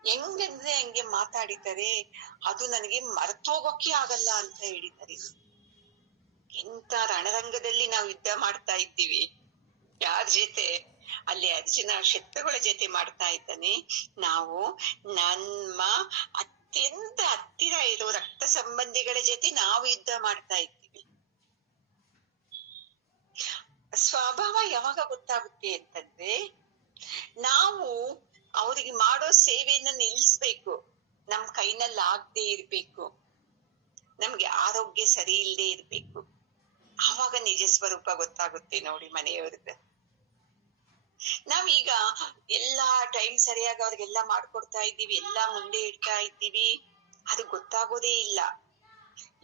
ಹೆಂಗಂದ್ರೆ ಹಂಗೆ ಮಾತಾಡಿದ್ದಾರೆ, ಅದು ನನಗೆ ಮರ್ತೋಗೋಕೆ ಆಗಲ್ಲ ಅಂತ ಹೇಳಿದ್ದಾರೆ. ಎಂತ ರಣರಂಗದಲ್ಲಿ ನಾವು ಯುದ್ಧ ಮಾಡ್ತಾ ಇದ್ದೀವಿ. ಯಾರ ಜೊತೆ? ಅಲ್ಲಿ ಅರ್ಜುನ ಶತ್ರುಗಳ ಜೊತೆ ಮಾಡ್ತಾ ಇದ್ದಾನೆ. ನಾವು ನಮ್ಮ ಅತ್ಯಂತ ಹತ್ತಿರ ಇರೋ ರಕ್ತ ಸಂಬಂಧಿಗಳ ಜೊತೆ ನಾವು ಯುದ್ಧ ಮಾಡ್ತಾ ಇದ್ದೀವಿ. ಸ್ವಭಾವ ಯಾವಾಗ ಗೊತ್ತಾಗುತ್ತೆ ಅಂತಂದ್ರೆ, ನಾವು ಅವ್ರಿಗೆ ಮಾಡೋ ಸೇವೆಯನ್ನ ನಿಲ್ಲಿಸ್ಬೇಕು, ನಮ್ ಕೈನಲ್ಲಿ ಆಗದೆ ಇರ್ಬೇಕು, ನಮ್ಗೆ ಆರೋಗ್ಯ ಸರಿ ಇಲ್ಲದೆ ಇರ್ಬೇಕು. ಆವಾಗ ನಿಜ ಸ್ವರೂಪ ಗೊತ್ತಾಗುತ್ತೆ ನೋಡಿ ಮನೆಯವ್ರದ್ದು. ನಾವೀಗ ಎಲ್ಲಾ ಟೈಮ್ ಸರಿಯಾಗಿ ಅವ್ರಿಗೆಲ್ಲಾ ಮಾಡ್ಕೊಡ್ತಾ ಇದ್ದೀವಿ, ಎಲ್ಲಾ ಮುಂದೆ ಇಡ್ತಾ ಇದ್ದೀವಿ, ಅದು ಗೊತ್ತಾಗೋದೇ ಇಲ್ಲ.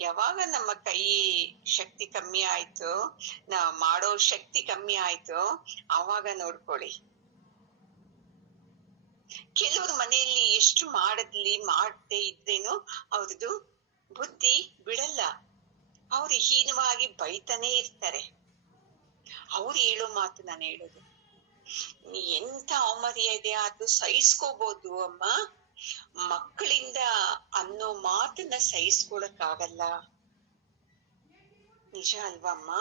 ಯಾವಾಗ ನಮ್ಮ ಕೈ ಶಕ್ತಿ ಕಮ್ಮಿ ಆಯ್ತು, ನಾವ್ ಮಾಡೋ ಶಕ್ತಿ ಕಮ್ಮಿ ಆಯ್ತು, ಆವಾಗ ನೋಡ್ಕೊಳ್ಳಿ. ಕೆಲವ್ರ ಮನೆಯಲ್ಲಿ ಎಷ್ಟು ಮಾಡದೇ ಇದ್ರೇನು ಅವ್ರದ್ದು ಬುದ್ಧಿ ಬಿಡಲ್ಲ. ಅವ್ರು ಹೀನವಾಗಿ ಬೈತಾನೆ ಇರ್ತಾರೆ. ಅವ್ರು ಹೇಳೋ ಮಾತು ನಾನು ಹೇಳೋದು, ನೀ ಎಂತ ಅವಮರ್ಯಾದೆ ಅದು ಸಹಿಸ್ಕೋಬಹುದು ಅಮ್ಮ, ಮಕ್ಕಳಿಂದ ಅನ್ನೋ ಮಾತನ್ನ ಸಹಿಸ್ಕೊಳಕ್ ಆಗಲ್ಲ. ನಿಜ ಅಲ್ವಾ ಅಮ್ಮ?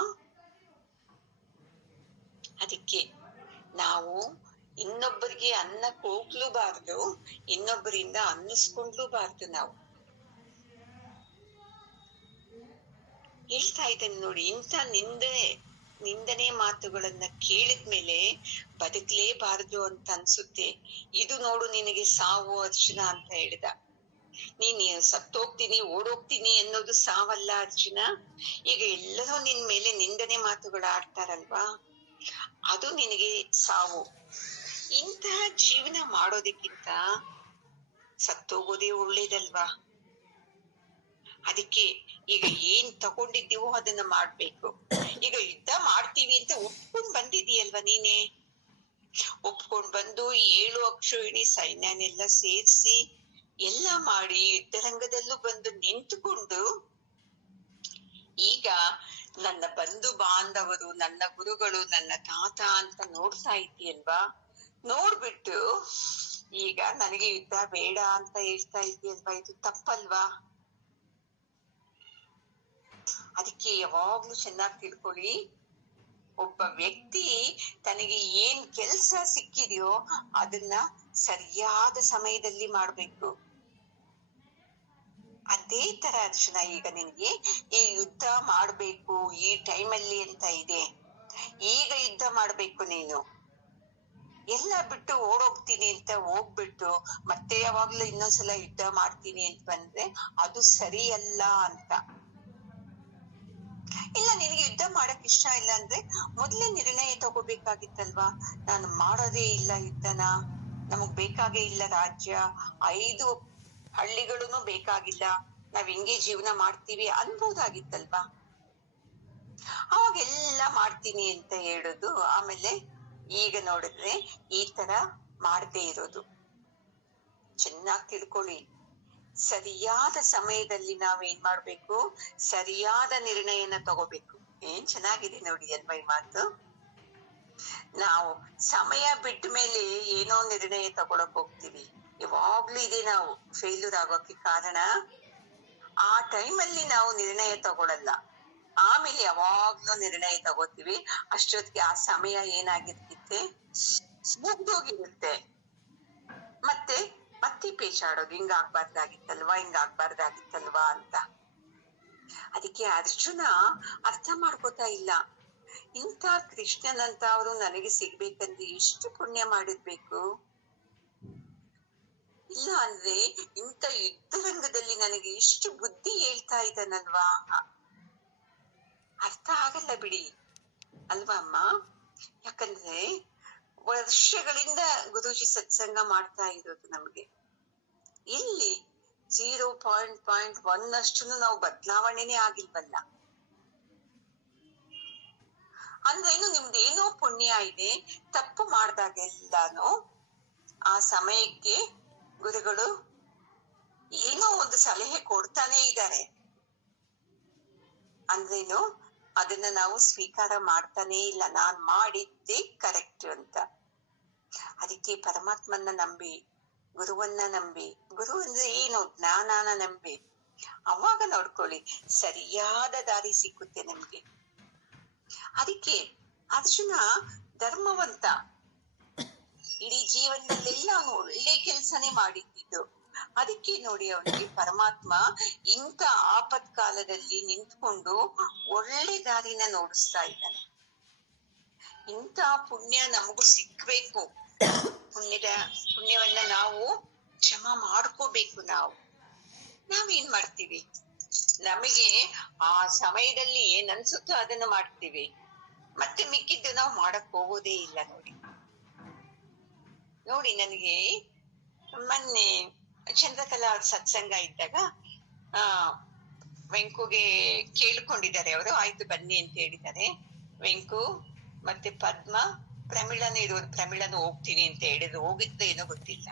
ಅದಕ್ಕೆ ನಾವು ಇನ್ನೊಬ್ಬರಿಗೆ ಅನ್ನಕ್ ಹೋಗ್ಲೂಬಾರ್ದು, ಇನ್ನೊಬ್ಬರಿಂದ ಅನ್ನಿಸ್ಕೊಂಡ್ಲೂಬಾರ್ದು. ನಾವು ಹೇಳ್ತಾ ಇದ್ದೇನೆ ನೋಡಿ, ಇಂಥ ನಿಂದನೆ ಮಾತುಗಳನ್ನ ಕೇಳಿದ್ಮೇಲೆ ಬದುಕಲೇಬಾರದು ಅಂತ ಅನ್ಸುತ್ತೆ. ಇದು ನೋಡು ನಿನಗೆ ಸಾವು ಅರ್ಜುನ ಅಂತ ಹೇಳಿದ. ನೀನ್ ಸತ್ತೋಗ್ತೀನಿ ಓಡೋಗ್ತೀನಿ ಅನ್ನೋದು ಸಾವಲ್ಲ ಅರ್ಜುನ. ಈಗ ಎಲ್ಲರೂ ನಿನ್ ಮೇಲೆ ನಿಂದನೆ ಮಾತುಗಳು ಆಡ್ತಾರಲ್ವಾ, ಅದು ನಿನಗೆ ಸಾವು. ಇಂತಹ ಜೀವನ ಮಾಡೋದಕ್ಕಿಂತ ಸತ್ತೋಗೋದೇ ಒಳ್ಳೇದಲ್ವಾ? ಅದಕ್ಕೆ ಈಗ ಏನ್ ತಗೊಂಡಿದ್ದೀವೋ ಅದನ್ನ ಮಾಡ್ಬೇಕು. ಈಗ ಯುದ್ಧ ಮಾಡ್ತೀವಿ ಅಂತ ಒಪ್ಕೊಂಡ್ ಬಂದಿದೀಯಲ್ವಾ ನೀನೆ, ಒಪ್ಕೊಂಡ್ ಬಂದು 7 ಅಕ್ಷೋಹಿಣಿ ಸೈನ್ಯನೆಲ್ಲ ಸೇರಿಸಿ ಎಲ್ಲ ಮಾಡಿ ಯುದ್ಧರಂಗದಲ್ಲೂ ಬಂದು ನಿಂತುಕೊಂಡು, ಈಗ ನನ್ನ ಬಂಧು ಬಾಂಧವರು, ನನ್ನ ಗುರುಗಳು, ನನ್ನ ತಾತ ಅಂತ ನೋಡ್ತಾ ಇದ್ದೀಯಲ್ವಾ, ನೋಡ್ಬಿಟ್ಟು ಈಗ ನನಗೆ ಯುದ್ಧ ಬೇಡ ಅಂತ ಹೇಳ್ತಾ ಇದೆಯಲ್ವಾ, ಇದು ತಪ್ಪಲ್ವಾ? ಅದಕ್ಕೆ ಯಾವಾಗ್ಲೂ ಚೆನ್ನಾಗಿ ತಿಳ್ಕೊಳ್ಳಿ, ಒಬ್ಬ ವ್ಯಕ್ತಿ ತನಗೆ ಏನ್ ಕೆಲ್ಸ ಸಿಕ್ಕಿದೆಯೋ ಅದನ್ನ ಸರಿಯಾದ ಸಮಯದಲ್ಲಿ ಮಾಡ್ಬೇಕು. ಅದೇ ತರ ಅರ್ಜುನ, ಈಗ ನಿನ್ಗೆ ಈ ಯುದ್ಧ ಮಾಡ್ಬೇಕು ಈ ಟೈಮಲ್ಲಿ ಅಂತ ಇದೆ, ಈಗ ಯುದ್ಧ ಮಾಡ್ಬೇಕು. ನೀನು ಎಲ್ಲ ಬಿಟ್ಟು ಓಡೋಗ್ತೀನಿ ಅಂತ ಹೋಗ್ಬಿಟ್ಟು ಮತ್ತೆ ಯಾವಾಗ್ಲೂ ಇನ್ನೊಂದ್ಸಲ ಯುದ್ಧ ಮಾಡ್ತೀನಿ ಅಂತ ಬಂದ್ರೆ ಅದು ಸರಿಯಲ್ಲ ಅಂತ. ಇಲ್ಲ, ನಿನಗೆ ಯುದ್ಧ ಮಾಡಕ್ ಇಷ್ಟ ಇಲ್ಲ ಅಂದ್ರೆ ಮೊದ್ಲೇ ನಿರ್ಣಯ ತಗೋಬೇಕಾಗಿತ್ತಲ್ವಾ. ನಾನು ಮಾಡೋದೇ ಇಲ್ಲ ಯುದ್ಧನ, ನಮಗ್ ಬೇಕಾಗೇ ಇಲ್ಲ ರಾಜ್ಯ, 5 ಹಳ್ಳಿಗಳೂನು ಬೇಕಾಗಿಲ್ಲ, ನಾವ್ ಹಿಂಗೆ ಜೀವನ ಮಾಡ್ತೀವಿ ಅನ್ಬೋದಾಗಿತ್ತಲ್ವಾ. ಅವಾಗೆಲ್ಲ ಮಾಡ್ತೀನಿ ಅಂತ ಹೇಳುದು, ಆಮೇಲೆ ಈಗ ನೋಡಿದ್ರೆ ಈ ತರ ಮಾಡದೇ ಇರೋದು. ಚೆನ್ನಾಗಿ ತಿಳ್ಕೊಳ್ಳಿ, ಸರಿಯಾದ ಸಮಯದಲ್ಲಿ ನಾವೇನ್ ಮಾಡ್ಬೇಕು, ಸರಿಯಾದ ನಿರ್ಣಯನ ತಗೋಬೇಕು. ಏನ್ ಚೆನ್ನಾಗಿದೆ ನೋಡಿ ಅಲ್ವಾ ಈ ಮಾತು. ನಾವು ಸಮಯ ಬಿಟ್ಟ ಮೇಲೆ ಏನೋ ನಿರ್ಣಯ ತಗೊಳಕ್ ಹೋಗ್ತೀವಿ, ಯಾವಾಗ್ಲೂ ಇದೆ ನಾವು ಫೇಲ್ಯೂರ್ ಆಗೋಕೆ ಕಾರಣ. ಆ ಟೈಮಲ್ಲಿ ನಾವು ನಿರ್ಣಯ ತಗೊಳಲ್ಲ, ಆಮೇಲೆ ಯಾವಾಗ್ಲೂ ನಿರ್ಣಯ ತಗೋತೀವಿ. ಅಷ್ಟೊತ್ತಿಗೆ ಆ ಸಮಯ ಏನಾಗಿರ್ತಿತ್ತೆ, ಮುಗ್ದೋಗಿರುತ್ತೆ. ಮತ್ತೆ ಪೇಚಾಡೋದು, ಹಿಂಗಾಗ್ಬಾರ್ದಾಗಿತ್ತಲ್ವಾ ಅಂತ. ಅದಕ್ಕೆ ಅರ್ಜುನ ಅರ್ಥ ಮಾಡ್ಕೋತಾ ಇಲ್ಲ, ಇಂಥ ಕೃಷ್ಣನಂತ ಅವರು ನನಗೆ ಸಿಗ್ಬೇಕಂದ್ರೆ ಎಷ್ಟು ಪುಣ್ಯ ಮಾಡಿರ್ಬೇಕು, ಇಲ್ಲ ಅಂದ್ರೆ ಇಂಥ ಯುದ್ಧರಂಗದಲ್ಲಿ ನನಗೆ ಇಷ್ಟು ಬುದ್ಧಿ ಹೇಳ್ತಾ ಇದ್ದಾನಲ್ವಾ, ಅರ್ಥ ಆಗಲ್ಲ ಬಿಡಿ ಅಲ್ವಾ ಅಮ್ಮ. ಯಾಕಂದ್ರೆ ವರ್ಷಗಳಿಂದ ಗುರೂಜಿ ಸತ್ಸಂಗ ಮಾಡ್ತಾ ಇರೋದು ನಮ್ಗೆ. ಇಲ್ಲಿ 0.1 ಅಷ್ಟು ನಾವು ಬದಲಾವಣೆನೇ ಆಗಿಲ್ವಲ್ಲ. ಅಂದ್ರೇನು, ನಿಮ್ದೇನೋ ಪುಣ್ಯ ಇದೆ. ತಪ್ಪು ಮಾಡ್ದಾಗೆಲ್ಲಾನು ಆ ಸಮಯಕ್ಕೆ ಗುರುಗಳು ಏನೋ ಒಂದು ಸಲಹೆ ಕೊಡ್ತಾನೆ ಇದ್ದಾರೆ. ಅಂದ್ರೇನು, ಅದನ್ನ ನಾವು ಸ್ವೀಕಾರ ಮಾಡ್ತಾನೆ ಇಲ್ಲ. ನಾನ್ ಮಾಡಿದ್ದೆ ಕರೆಕ್ಟ್ ಅಂತ. ಅದಕ್ಕೆ ಪರಮಾತ್ಮನ್ನ ನಂಬಿ, ಗುರುವನ್ನ ನಂಬಿ, ಗುರು ಅಂದ್ರೆ ಏನು, ಜ್ಞಾನನ ನಂಬಿ ಅವಾಗ ನೋಡ್ಕೊಳ್ಳಿ ಸರಿಯಾದ ದಾರಿ ಸಿಕ್ಕುತ್ತೆ ನಮ್ಗೆ. ಅದಕ್ಕೆ ಅರ್ಜುನ ಧರ್ಮವಂತ, ಇಡೀ ಜೀವನದಲ್ಲೆಲ್ಲ ಅವನು ಒಳ್ಳೆ ಕೆಲ್ಸನೇ ಮಾಡಿದ್ದು. ಅದಕ್ಕೆ ನೋಡಿ ಅವನಿಗೆ ಪರಮಾತ್ಮ ಇಂಥ ಆಪತ್ಕಾಲದಲ್ಲಿ ನಿಂತ್ಕೊಂಡು ಒಳ್ಳೆ ದಾರಿನ ನೋಡಿಸ್ತಾ ಇದ್ದಾನೆ. ಇಂಥ ಪುಣ್ಯ ನಮಗೂ ಸಿಕ್ಬೇಕು. ಪುಣ್ಯವನ್ನ ನಾವು ಜಮಾ ಮಾಡ್ಕೋಬೇಕು. ನಾವೇನ್ ಮಾಡ್ತೀವಿ, ನಮಗೆ ಆ ಸಮಯದಲ್ಲಿ ಏನ್ ಅನ್ಸುತ್ತೋ ಅದನ್ನ ಮಾಡ್ತೀವಿ, ಮತ್ತೆ ಮಿಕ್ಕಿದ್ದು ನಾವು ಮಾಡಕ್ ಹೋಗೋದೇ ಇಲ್ಲ. ನೋಡಿ ನನಗೆ ಮೊನ್ನೆ ಚಂದ್ರಕಲಾ ಅವ್ರ ಸತ್ಸಂಗ ಇದ್ದಾಗ ವೆಂಕುಗೆ ಕೇಳ್ಕೊಂಡಿದ್ದಾರೆ ಅವರು. ಆಯ್ತು ಬನ್ನಿ ಅಂತ ಹೇಳಿದ್ದಾರೆ. ವೆಂಕು ಮತ್ತೆ ಪದ್ಮ, ಪ್ರಮಿಳನ ಇರೋದು, ಪ್ರಮಿಳನ ಹೋಗ್ತೀನಿ ಅಂತ ಹೇಳಿದ್ರು. ಹೋಗಿದ್ದು ಏನೋ ಗೊತ್ತಿಲ್ಲ.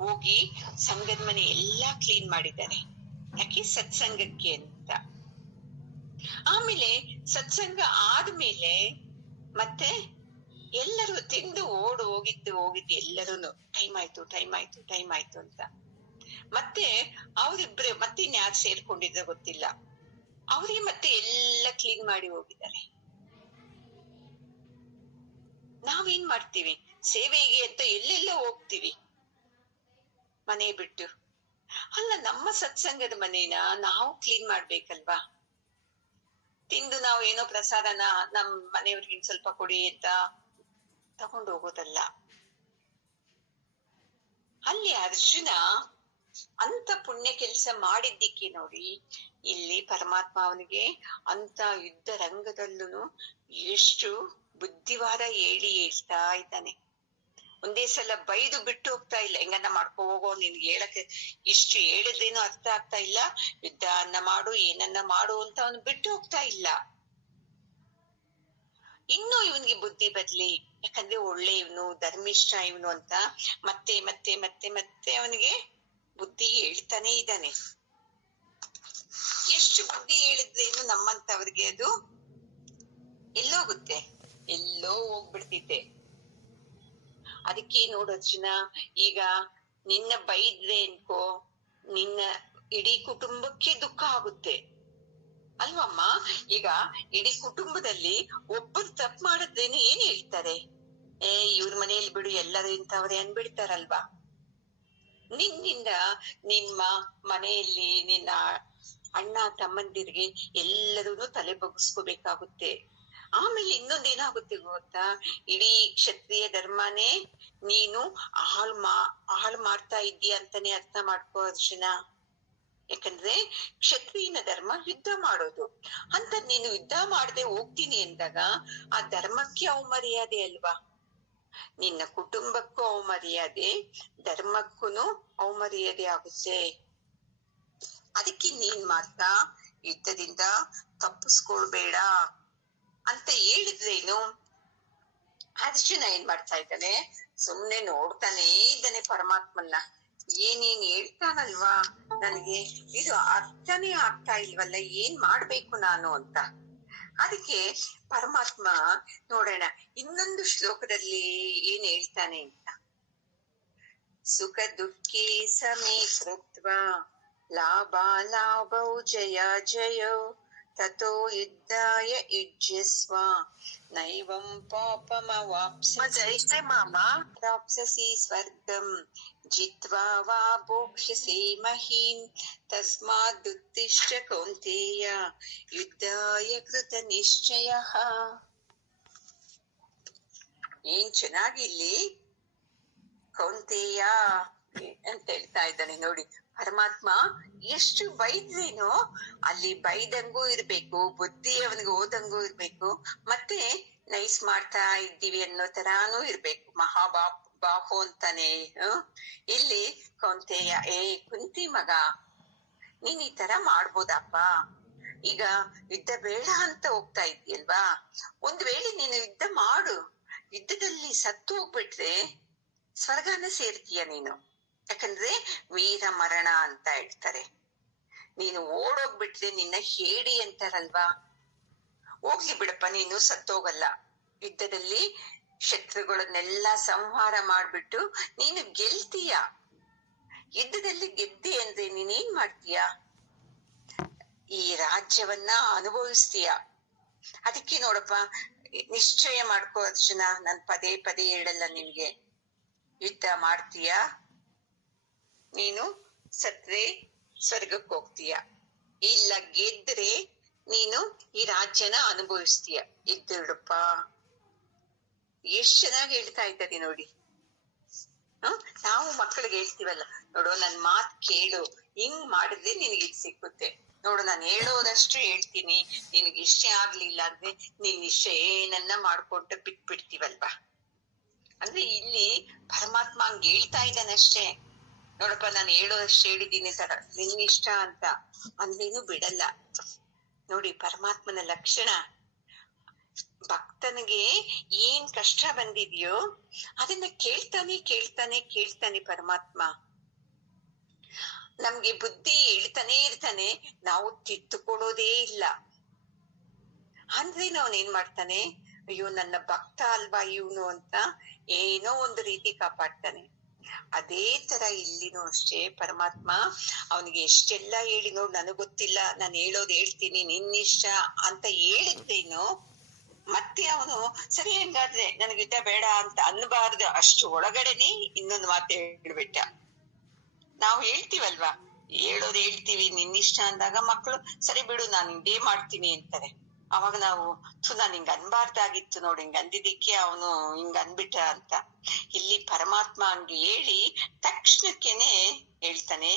ಹೋಗಿ ಸಂಘದ ಮನೆ ಎಲ್ಲಾ ಕ್ಲೀನ್ ಮಾಡಿದ್ದಾರೆ. ಯಾಕೆ, ಸತ್ಸಂಗಕ್ಕೆ ಅಂತ. ಆಮೇಲೆ ಸತ್ಸಂಗ ಆದ್ಮೇಲೆ ಮತ್ತೆ ಎಲ್ಲರೂ ತಿಂದು ಹೋಗಿದ್ದು ಎಲ್ಲರೂ ಟೈಮ್ ಆಯ್ತು ಅಂತ. ಮತ್ತೆ ಅವರಿಬ್ರು ಮತ್ತೆ ಇನ್ಯಾರು ಸೇರ್ಕೊಂಡಿದ್ರೆ ಗೊತ್ತಿಲ್ಲ, ಅವ್ರಿಗೆ ಮತ್ತೆ ಎಲ್ಲ ಕ್ಲೀನ್ ಮಾಡಿ ಹೋಗಿದ್ದಾರೆ. ನಾವೇನ್ ಮಾಡ್ತೀವಿ, ಸೇವೆಗೆ ಅಂತ ಎಲ್ಲೆಲ್ಲ ಹೋಗ್ತೀವಿ ಮನೆ ಬಿಟ್ಟು. ಅಲ್ಲ, ನಮ್ಮ ಸತ್ಸಂಗದ ಮನೇನ ನಾವು ಕ್ಲೀನ್ ಮಾಡ್ಬೇಕಲ್ವಾ. ತಿಂದು ನಾವು ಏನೋ ಪ್ರಸಾದನ ನಮ್ ಮನೆಯವ್ರಿಗೆ ಸ್ವಲ್ಪ ಕೊಡಿ ಅಂತ ತಗೊಂಡು ಹೋಗೋದಲ್ಲ. ಅಲ್ಲಿ ಅರ್ಜುನ ಅಂತ ಪುಣ್ಯ ಕೆಲಸ ಮಾಡಿದ್ದಕ್ಕೆ ನೋಡಿ ಇಲ್ಲಿ ಪರಮಾತ್ಮ ಅವನಿಗೆ ಅಂತ ಯುದ್ಧ ರಂಗದಲ್ಲೂ ಎಷ್ಟು ಬುದ್ಧಿವಾದ ಹೇಳ್ತಾ ಇದ್ದಾನೆ. ಒಂದೇ ಸಲ ಬೈದು ಬಿಟ್ಟು ಹೋಗ್ತಾ ಇಲ್ಲ. ಹೆಂಗನ್ನ ಮಾಡ್ಕೊ ಹೋಗೋ, ನಿನ್ಗೆ ಹೇಳಕ್ಕೆ ಇಷ್ಟು ಹೇಳಿದ್ರೇನು ಅರ್ಥ ಆಗ್ತಾ ಇಲ್ಲ, ಯುದ್ಧ ಮಾಡು, ಏನನ್ನ ಮಾಡು ಅಂತ ಅವನು ಬಿಟ್ಟು ಹೋಗ್ತಾ ಇಲ್ಲ. ಇನ್ನು ಇವನ್ಗೆ ಬುದ್ಧಿ ಬದ್ಲಿ, ಯಾಕಂದ್ರೆ ಒಳ್ಳೆ ಇವನು, ಧರ್ಮಿಷ್ಠ ಇವನು ಅಂತ ಮತ್ತೆ ಮತ್ತೆ ಮತ್ತೆ ಮತ್ತೆ ಅವನಿಗೆ ಬುದ್ಧಿ ಹೇಳ್ತಾನೆ ಇದ್ದಾನೆ. ಎಷ್ಟು ಬುದ್ಧಿ ಹೇಳಿದ್ರೇನು ನಮ್ಮಂತವ್ರಿಗೆ ಅದು ಎಲ್ಲೋಗುತ್ತೆ, ಎಲ್ಲೋ ಹೋಗ್ಬಿಡ್ತಿದ್ದೆ. ಅದಕ್ಕೆ ನೋಡು ಅರ್ಜುನ, ಈಗ ನಿನ್ನ ಬೈದ್ರೆ ಅನ್ಕೋ, ನಿನ್ನ ಇಡೀ ಕುಟುಂಬಕ್ಕೆ ದುಃಖ ಆಗುತ್ತೆ ಅಲ್ವಮ್ಮ. ಈಗ ಇಡೀ ಕುಟುಂಬದಲ್ಲಿ ಒಬ್ಬರು ತಪ್ಪು ಮಾಡಿದ್ರೇನು ಏನ್ ಹೇಳ್ತಾರೆ, ಇವ್ರ ಮನೆಯಲ್ಲಿ ಬಿಡು ಎಲ್ಲರೂ ಇಂಥವ್ರೆ ಅನ್ಬಿಡ್ತಾರಲ್ವಾ. ನಿನ್ನಿಂದ ನಿಮ್ಮ ಮನೆಯಲ್ಲಿ ನಿನ್ನ ಅಣ್ಣ ತಮ್ಮಂದಿರಿಗೆ ಎಲ್ಲರೂ ತಲೆ ಬಗ್ಗಿಸ್ಕೋಬೇಕಾಗುತ್ತೆ. ಆಮೇಲೆ ಇನ್ನೊಂದೇನಾಗುತ್ತೆ ಗೊತ್ತಾ, ಇಡೀ ಕ್ಷತ್ರಿಯ ಧರ್ಮನೇ ನೀನು ಹಾಳು ಮಾಡ್ತಾ ಇದ್ದೀಯ ಅಂತಾನೆ ಅರ್ಥ ಮಾಡ್ಕೋ ಅರ್ಜುನ. ಯಾಕಂದ್ರೆ ಕ್ಷತ್ರಿಯನ ಧರ್ಮ ಯುದ್ಧ ಮಾಡೋದು ಅಂತ. ನೀನು ಯುದ್ಧ ಮಾಡದೆ ಹೋಗ್ತೀನಿ ಎಂದಾಗ ಆ ಧರ್ಮಕ್ಕೆ ಅವಮರ್ಯಾದೆ ಅಲ್ವಾ, ನಿನ್ನ ಕುಟುಂಬಕ್ಕೂ ಅವಮರ್ಯಾದೆ, ಧರ್ಮಕ್ಕೂ ಅವಮರ್ಯಾದೆ ಆಗುತ್ತೆ. ಅದಕ್ಕೆ ನೀನ್ ಮಾತ್ರ ಯುದ್ಧದಿಂದ ತಪ್ಪಿಸ್ಕೊಳ್ಬೇಡ ಅಂತ ಹೇಳಿದ್ರೇನು. ಅರ್ಜುನ ಏನ್ ಮಾಡ್ತಾ ಇದ್ದಾನೆ, ಸುಮ್ನೆ ನೋಡ್ತಾನೇ ಇದ್ದಾನೆ ಪರಮಾತ್ಮನ್ನ. ಏನೇನ್ ಹೇಳ್ತಾನಲ್ವಾ, ನನಗೆ ಇದು ಅರ್ಥನೇ ಆಗ್ತಾ ಇಲ್ವಲ್ಲ, ಏನ್ ಮಾಡ್ಬೇಕು ನಾನು ಅಂತ. ಅದಕ್ಕೆ ಪರಮಾತ್ಮ ನೋಡೋಣ ಇನ್ನೊಂದು ಶ್ಲೋಕದಲ್ಲಿ ಏನ್ ಹೇಳ್ತಾನೆ ಅಂತ. ಸುಖ ದುಃಖಿ ಸಮೇ ಕೃತ್ವ ಲಾಭೌ ಜಯ ಜಯೌ ತಥೋ ಯುದ್ಧಾಯ ಯುಜ್ಯಸ್ವ ನೈವಂ ಪಾಪಮವಾಪ್ಸ್ಯಸಿ ಸ್ವರ್ಗಂ ಜಿತ್ವಾ ವಾ ಭೋಕ್ಷ್ಯಸಿ ಮಹೀಂ ತಸ್ಮಾದುತ್ತಿಷ್ಠ ಕೌಂತೇಯ ಯುದ್ಧಾಯ ಕೃತ ನಿಶ್ಚಯಃ. ಏನ್ ಚೆನ್ನಾಗಿಲ್ಲಿ ಕೌಂತೇಯ, ಅಂತ ಹೇಳ್ತಾ ಇದ್ದಾನೆ ನೋಡಿ. ಪರಮಾತ್ಮ ಎಷ್ಟು ಬೈದ್ರೇನು ಅಲ್ಲಿ ಬೈದಂಗೂ ಇರ್ಬೇಕು, ಬುದ್ಧಿ ಅವನಿಗೆ ಓದಂಗೂ ಇರ್ಬೇಕು, ಮತ್ತೆ ನೈಸ್ ಮಾಡ್ತಾ ಇದ್ದೀವಿ ಅನ್ನೋ ತರಾನು ಇರ್ಬೇಕು. ಬಾಹು ಅಂತಾನೆ. ಇಲ್ಲಿ ಕೌಂತೆಯ, ಕುಂತಿ ಮಗ, ನೀನ್ ಈ ತರ ಮಾಡ್ಬೋದಪ್ಪ. ಈಗ ಯುದ್ಧ ಬೇಡ ಅಂತ ಹೋಗ್ತಾ ಇದ್ದೀಯಲ್ವಾ, ಒಂದ್ ವೇಳೆ ನೀನು ಯುದ್ಧ ಮಾಡು, ಯುದ್ಧದಲ್ಲಿ ಸತ್ತು ಹೋಗ್ಬಿಟ್ರೆ ಸ್ವರ್ಗನ ಸೇರ್ತೀಯ ನೀನು. ಯಾಕಂದ್ರೆ ವೀರ ಮರಣ ಅಂತ ಹೇಳ್ತಾರೆ. ನೀನು ಓಡೋಗ್ಬಿಟ್ರೆ ನಿನ್ನ ಹೇಡಿ ಅಂತಾರಲ್ವಾ, ಹೋಗ್ಲಿ ಬಿಡಪ್ಪ, ನೀನು ಸತ್ತೋಗಲ್ಲ. ಯುದ್ಧದಲ್ಲಿ ಶತ್ರುಗಳನ್ನೆಲ್ಲ ಸಂಹಾರ ಮಾಡ್ಬಿಟ್ಟು ನೀನು ಗೆಲ್ತೀಯ. ಯುದ್ಧದಲ್ಲಿ ಗೆದ್ದೆ ಅಂದ್ರೆ ನೀನೇನ್ ಮಾಡ್ತೀಯ? ಈ ರಾಜ್ಯವನ್ನ ಅನುಭವಿಸ್ತೀಯ. ಅದಕ್ಕೆ ನೋಡಪ್ಪ, ನಿಶ್ಚಯ ಮಾಡ್ಕೋ ಅರ್ಜುನ, ನಾನ್ ಪದೇ ಪದೇ ಹೇಳಲ್ಲ ನಿನ್ಗೆ. ಯುದ್ಧ ಮಾಡ್ತೀಯ, ನೀನು ಸತ್ರೆ ಸ್ವರ್ಗಕ್ಕೆ ಹೋಗ್ತೀಯ, ಇಲ್ಲ ಗೆದ್ರೆ ನೀನು ಈ ರಾಜ್ಯನ ಅನುಭವಿಸ್ತೀಯ. ಇದ್ದುಡಪ್ಪ, ಎಷ್ಟ್ ಚೆನ್ನಾಗಿ ಹೇಳ್ತಾ ಇದ್ದಾರೆ ನೋಡಿ. ನಾವು ಮಕ್ಕಳಿಗೆ ಹೇಳ್ತೀವಲ್ಲ, ನೋಡು ನನ್ ಮಾತ್ ಕೇಳು, ಹಿಂಗ್ ಮಾಡಿದ್ರೆ ನಿನಗೆ ಇದು ಸಿಕ್ಕುತ್ತೆ. ನೋಡು ನಾನು ಹೇಳೋದಷ್ಟು ಹೇಳ್ತೀನಿ, ನಿನಗೆ ಇಷ್ಟೇ ಆಗ್ಲಿಲ್ಲ ಅಂದ್ರೆ ನೀನ್ ಇಷ್ಟ ಏನನ್ನ ಮಾಡ್ಕೊಂಡು ಬಿಟ್ಬಿಡ್ತೀವಲ್ವಾ. ಅಂದ್ರೆ ಇಲ್ಲಿ ಪರಮಾತ್ಮ ಹಂಗ ಹೇಳ್ತಾ ಇದ್ದಾನಷ್ಟೇ. ನೋಡಪ್ಪ, ನಾನು ಹೇಳೋದಷ್ಟು ಹೇಳಿದ್ದೀನಿ ತರ, ನಿನ್ ಇಷ್ಟ ಅಂತ ಅಂದ್ರೇನು ಬಿಡಲ್ಲ. ನೋಡಿ ಪರಮಾತ್ಮನ ಲಕ್ಷಣ. ಭಕ್ತನಿಗೆ ಏನ್ ಕಷ್ಟ ಬಂದಿದ್ಯೋ ಅದನ್ನ ಕೇಳ್ತಾನೆ ಕೇಳ್ತಾನೆ ಕೇಳ್ತಾನೆ ಪರಮಾತ್ಮ. ನಮ್ಗೆ ಬುದ್ಧಿ ಹೇಳ್ತಾನೆ ಇರ್ತಾನೆ, ನಾವು ತಿದ್ದುಕೊಳ್ಳೋದೇ ಇಲ್ಲ. ಅಂದ್ರೆ ಅವನ್ ಏನ್ ಮಾಡ್ತಾನೆ, ಅಯ್ಯೋ ನನ್ನ ಭಕ್ತ ಅಲ್ವಾ ಇವನು ಅಂತ ಏನೋ ಒಂದು ರೀತಿ ಕಾಪಾಡ್ತಾನೆ. ಅದೇ ತರ ಇಲ್ಲಿನೂ ಅಷ್ಟೇ ಪರಮಾತ್ಮ ಅವನಿಗೆ ಎಷ್ಟೆಲ್ಲಾ ಹೇಳಿ ನೋಡ್, ನನಗ್ ಗೊತ್ತಿಲ್ಲ, ನಾನು ಹೇಳೋದ್ ಹೇಳ್ತೀನಿ, ನಿನ್ನಿಷ್ಟ ಅಂತ ಹೇಳಿದ್ರೇನು ಮತ್ತೆ ಅವನು ಸರಿ ಹೆಂಗಾದ್ರೆ ನನಗೆ ಯುದ್ಧ ಬೇಡ ಅಂತ ಅನ್ಬಾರ್ದು, ಅಷ್ಟು ಒಳಗಡೆನೆ ಇನ್ನೊಂದು ಮಾತು ಹೇಳ್ಬಿಟ್ಟ. ನಾವು ಹೇಳ್ತೀವಲ್ವಾ, ಹೇಳೋದ್ ಹೇಳ್ತೀವಿ, ನಿನ್ನಿಷ್ಟ ಅಂದಾಗ ಮಕ್ಕಳು ಸರಿ ಬಿಡು ನಾನು ಇದೇ ಮಾಡ್ತೀನಿ ಅಂತಾರೆ. ಅವಾಗ ನಾವು ನಾನ್ ಹಿಂಗ ಅನ್ಬಾರ್ದಾಗಿತ್ತು ನೋಡಿ, ಹಿಂಗ ಅಂದಿದ್ದಕ್ಕೆ ಅವನು ಹಿಂಗ ಅನ್ಬಿಟ್ಟ ಅಂತ. ಇಲ್ಲಿ ಪರಮಾತ್ಮ ಹಂಗೆ ಹೇಳಿ ತಕ್ಷಣಕ್ಕೇನೆ ಹೇಳ್ತಾನೆ,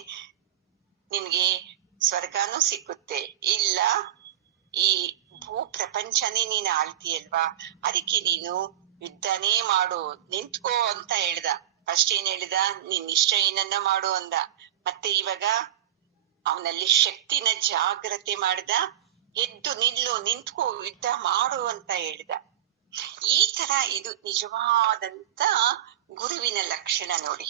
ನಿನ್ಗೆ ಸ್ವರ್ಗಾನೂ ಸಿಕ್ಕುತ್ತೆ, ಇಲ್ಲ ಈ ಭೂ ಪ್ರಪಂಚನೇ ನೀನ್ ಆಳ್ತೀಯಲ್ವಾ, ಅದಕ್ಕೆ ನೀನು ಯುದ್ಧನೇ ಮಾಡು, ನಿಂತ್ಕೋ ಅಂತ ಹೇಳ್ದ. ಫಸ್ಟ್ ಏನ್ ಹೇಳ್ದ, ನಿನ್ ಇಷ್ಟ ಏನನ್ನ ಮಾಡು ಅಂದ. ಮತ್ತೆ ಇವಾಗ ಅವನಲ್ಲಿ ಶಕ್ತಿನ ಜಾಗ್ರತೆ ಮಾಡ್ದ, ಎದ್ದು ನಿಲ್ಲು, ನಿಂತ್ಕೋ, ಯುದ್ಧ ಮಾಡು ಅಂತ ಹೇಳ್ದ. ಈ ತರ ಇದು ನಿಜವಾದಂತ ಗುರುವಿನ ಲಕ್ಷಣ ನೋಡಿ.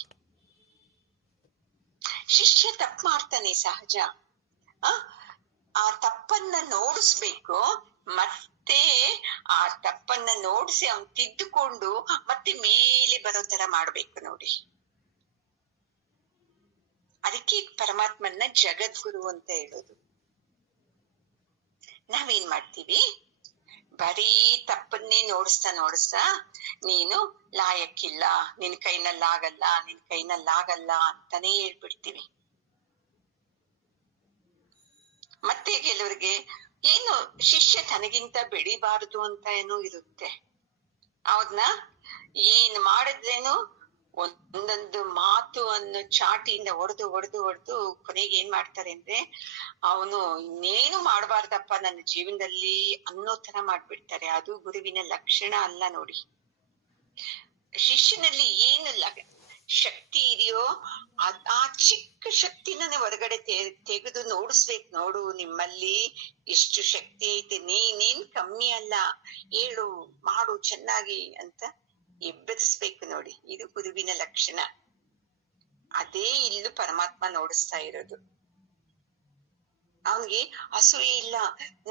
ಶಿಷ್ಯ ತಪ್ಪು ಮಾಡ್ತಾನೆ ಸಹಜ, ಆ ತಪ್ಪನ್ನ ನೋಡಿಸ್ಬೇಕು, ಮತ್ತೆ ಆ ತಪ್ಪನ್ನ ನೋಡಿಸಿ ಅವನ್ ತಿದ್ದುಕೊಂಡು ಮತ್ತೆ ಮೇಲೆ ಬರೋ ತರ ಮಾಡ್ಬೇಕು ನೋಡಿ. ಅದಕ್ಕೆ ಪರಮಾತ್ಮನ್ನ ಜಗದ್ಗುರು ಅಂತ ಹೇಳೋದು. ನಾವೇನ್ ಮಾಡ್ತೀವಿ, ಬರೀ ತಪ್ಪನ್ನೇ ನೋಡಿಸ್ತಾ ನೀನು ಲಾಯಕ್ಕಿಲ್ಲ, ನಿನ್ ಕೈನಲ್ಲಾಗಲ್ಲ, ನಿನ್ ಕೈನಲ್ಲಾಗಲ್ಲ ಅಂತಾನೆ ಹೇಳ್ಬಿಡ್ತೀವಿ. ಮತ್ತೆ ಕೆಲವ್ರಿಗೆ ಏನು ಶಿಷ್ಯ ತನಗಿಂತ ಬೆಳಿಬಾರದು ಅಂತ ಏನೋ ಇರುತ್ತೆ. ಅವನ್ನ ಏನ್ ಮಾಡಿದ್ರೇನು ಒಂದೊಂದು ಮಾತು ಅನ್ನೋ ಚಾಟಿಯಿಂದ ಹೊಡೆದು ಕೊನೆಗೆ ಏನ್ ಮಾಡ್ತಾರೆ ಅಂದ್ರೆ, ಅವನು ಇನ್ನೇನು ಮಾಡಬಾರ್ದಪ್ಪ ನನ್ನ ಜೀವನದಲ್ಲಿ ಅನ್ನೋ ತರ ಮಾಡ್ಬಿಡ್ತಾರೆ. ಅದು ಗುರುವಿನ ಲಕ್ಷಣ ಅಲ್ಲ ನೋಡಿ. ಶಿಷ್ಯನಲ್ಲಿ ಏನು ಶಕ್ತಿ ಇದೆಯೋ ಆ ಚಿಕ್ಕ ಶಕ್ತಿನ ಹೊರಗಡೆ ತೆಗೆದು ನೋಡಿಸ್ಬೇಕು. ನೋಡು, ನಿಮ್ಮಲ್ಲಿ ಇಷ್ಟು ಶಕ್ತಿ ಐತೆ, ನೀನೇನ್ ಕಮ್ಮಿ ಅಲ್ಲ, ಹೇಳು ಮಾಡು ಚೆನ್ನಾಗಿ ಅಂತ ಎಬ್ಬರಿಸ್ಬೇಕು ನೋಡಿ. ಇದು ಗುರುವಿನ ಲಕ್ಷಣ. ಅದೇ ಇಲ್ಲೂ ಪರಮಾತ್ಮ ನೋಡಿಸ್ತಾ ಇರೋದು. ಅವನಿಗೆ ಅಸೂಯೆ ಇಲ್ಲ,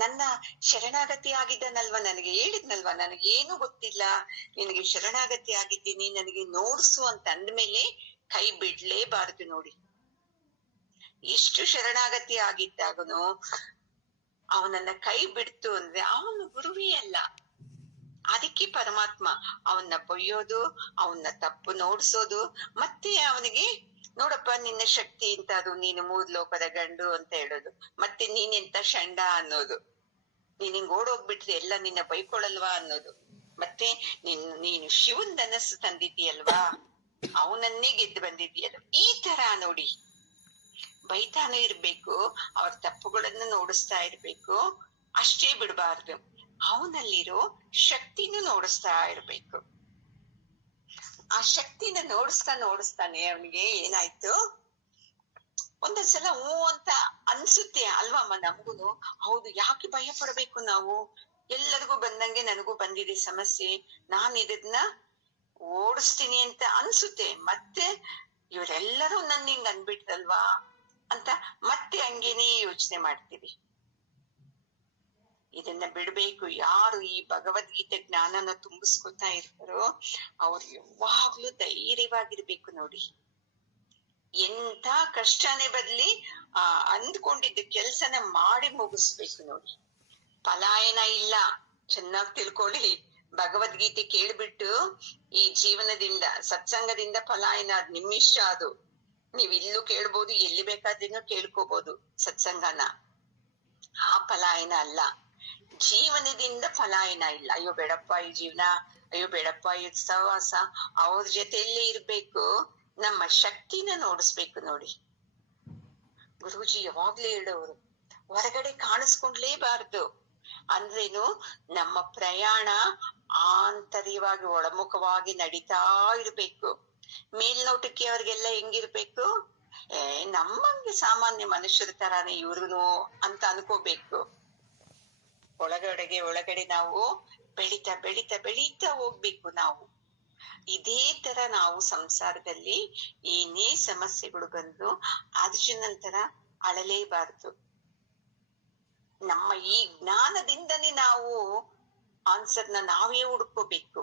ನನ್ನ ಶರಣಾಗತಿ ಆಗಿದ್ದಾನಲ್ವಾ, ನನಗೆ ಹೇಳಿದ್ನಲ್ವಾ, ನನಗೇನು ಗೊತ್ತಿಲ್ಲ, ನಿನಗೆ ಶರಣಾಗತಿ ಆಗಿದ್ದೀನಿ, ನನಗೆ ನೋಡ್ಸು ಅಂತ ಅಂದ್ಮೇಲೆ ಕೈ ಬಿಡ್ಲೇಬಾರದು ನೋಡಿ. ಎಷ್ಟು ಶರಣಾಗತಿ ಆಗಿದ್ದಾಗನು ಅವನನ್ನ ಕೈ ಬಿಡ್ತು ಅಂದ್ರೆ ಅವನು ಗುರುವೇ ಅಲ್ಲ. ಅದಕ್ಕೆ ಪರಮಾತ್ಮ ಅವನ್ನ ಬೊಯ್ಯೋದು, ಅವನ್ನ ತಪ್ಪು ನೋಡ್ಸೋದು, ಮತ್ತೆ ಅವನಿಗೆ ನೋಡಪ್ಪ ನಿನ್ನ ಶಕ್ತಿ ಇಂತ, ಅದು ನೀನು 3 ಲೋಕದ ಗಂಡು ಅಂತ ಹೇಳೋದು, ಮತ್ತೆ ನೀನೆಂತ ಷಂಡ ಅನ್ನೋದು, ನೀನ್ ಹಿಂಗ್ ಓಡೋಗ್ಬಿಟ್ರಿ ಎಲ್ಲ ನಿನ್ನ ಬೈಕೊಳಲ್ವಾ ಅನ್ನೋದು, ಮತ್ತೆ ನೀನು ಶಿವನ್ ಧನಸ್ಸು ತಂದಿದ್ದೀಯಲ್ವಾ, ಅವನನ್ನೇ ಗೆದ್ದು ಬಂದಿದ್ಯಲ್ಲ. ಈ ತರ ನೋಡಿ, ಬೈತಾನು ಇರ್ಬೇಕು, ಅವ್ರ ತಪ್ಪುಗಳನ್ನ ನೋಡಿಸ್ತಾ ಇರ್ಬೇಕು, ಅಷ್ಟೇ ಬಿಡಬಾರ್ದು, ಅವನಲ್ಲಿರೋ ಶಕ್ತಿನೂ ನೋಡಿಸ್ತಾ ಇರ್ಬೇಕು. ಆ ಶಕ್ತಿನ ನೋಡಿಸ್ತಾನೆ ಅವನಿಗೆ ಏನಾಯ್ತು, ಒಂದೊಂದ್ಸಲ ಹೂ ಅಂತ ಅನ್ಸುತ್ತೆ ಅಲ್ವಮ್ಮ ನಮ್ಗುನು. ಹೌದು, ಯಾಕೆ ಭಯ ಪಡ್ಬೇಕು ನಾವು? ಎಲ್ಲರಿಗೂ ಬಂದಂಗೆ ನನಗೂ ಬಂದಿದೆ ಸಮಸ್ಯೆ, ನಾನ್ ಇದನ್ನ ಓಡಿಸ್ತೀನಿ ಅಂತ ಅನ್ಸುತ್ತೆ. ಮತ್ತೆ ಇವರೆಲ್ಲರೂ ನನ್ನ ಹಿಂಗ್ ಅನ್ಬಿಟ್ರಲ್ವಾ ಅಂತ ಮತ್ತೆ ಹಂಗೇನೆ ಯೋಚನೆ ಮಾಡ್ತೀವಿ. ಇದನ್ನ ಬಿಡ್ಬೇಕು. ಯಾರು ಈ ಭಗವದ್ಗೀತೆ ಜ್ಞಾನನ ತುಂಬಿಸ್ಕೊತಾ ಇರ್ತಾರೋ ಅವ್ರು ಯಾವಾಗ್ಲೂ ಧೈರ್ಯವಾಗಿರ್ಬೇಕು ನೋಡಿ. ಎಂಥ ಕಷ್ಟನೇ ಬದ್ಲಿ ಅಂದ್ಕೊಂಡಿದ್ದ ಕೆಲ್ಸನ ಮಾಡಿ ಮುಗಿಸ್ಬೇಕು ನೋಡಿ. ಪಲಾಯನ ಇಲ್ಲ, ಚೆನ್ನಾಗ್ ತಿಳ್ಕೊಳ್ಳಿ. ಭಗವದ್ಗೀತೆ ಕೇಳ್ಬಿಟ್ಟು ಈ ಜೀವನದಿಂದ ಸತ್ಸಂಗದಿಂದ ಪಲಾಯನ ಅದ್ ನಿಮ್ಮಿಷ್ಟ. ಅದು ನೀವ್ ಇಲ್ಲೂ ಕೇಳ್ಬೋದು, ಎಲ್ಲಿ ಬೇಕಾದ್ರೂ ಕೇಳ್ಕೋಬಹುದು ಸತ್ಸಂಗನ. ಆ ಪಲಾಯನ ಅಲ್ಲ, ಜೀವನದಿಂದ ಪಲಾಯನ ಇಲ್ಲ. ಅಯ್ಯೋ ಬೇಡಪ್ಪ ಈ ಜೀವನ, ಅಯ್ಯೋ ಬೇಡಪ್ಪ ಈ ಸಹವಾಸ, ಅವ್ರ ಜೊತೆಯಲ್ಲೇ ಇರ್ಬೇಕು. ನಮ್ಮ ಶಕ್ತಿನ ನೋಡಿಸ್ಬೇಕು ನೋಡಿ. ಗುರೂಜಿ ಯಾವಾಗ್ಲೂ ಹೇಳೋರು, ಹೊರಗಡೆ ಕಾಣಿಸ್ಕೊಂಡ್ಲೇಬಾರ್ದು. ಅಂದ್ರೇನು, ನಮ್ಮ ಪ್ರಯಾಣ ಆಂತರ್ಯವಾಗಿ ಒಳಮುಖವಾಗಿ ನಡೀತಾ ಇರ್ಬೇಕು. ಮೇಲ್ನೋಟಕ್ಕೆ ಅವ್ರಿಗೆಲ್ಲ ಹೆಂಗಿರ್ಬೇಕು, ನಮ್ಮಂಗೆ ಸಾಮಾನ್ಯ ಮನುಷ್ಯರ ತರಾನೇ ಇವ್ರುನು ಅಂತ ಅನ್ಕೋಬೇಕು. ಒಳಗಡೆ ನಾವು ಬೆಳೀತಾ ಬೆಳೀತಾ ಬೆಳೀತಾ ಹೋಗ್ಬೇಕು ನಾವು. ಇದೇ ತರ ನಾವು ಸಂಸಾರದಲ್ಲಿ ಏನೇ ಸಮಸ್ಯೆಗಳು ಬಂದ್ರು ಅರ್ಜುನನ್ ತರ ಅಳಲೇಬಾರ್ದು. ನಮ್ಮ ಈ ಜ್ಞಾನದಿಂದನೇ ನಾವು ಆನ್ಸರ್ನ ನಾವೇ ಹುಡ್ಕೋಬೇಕು.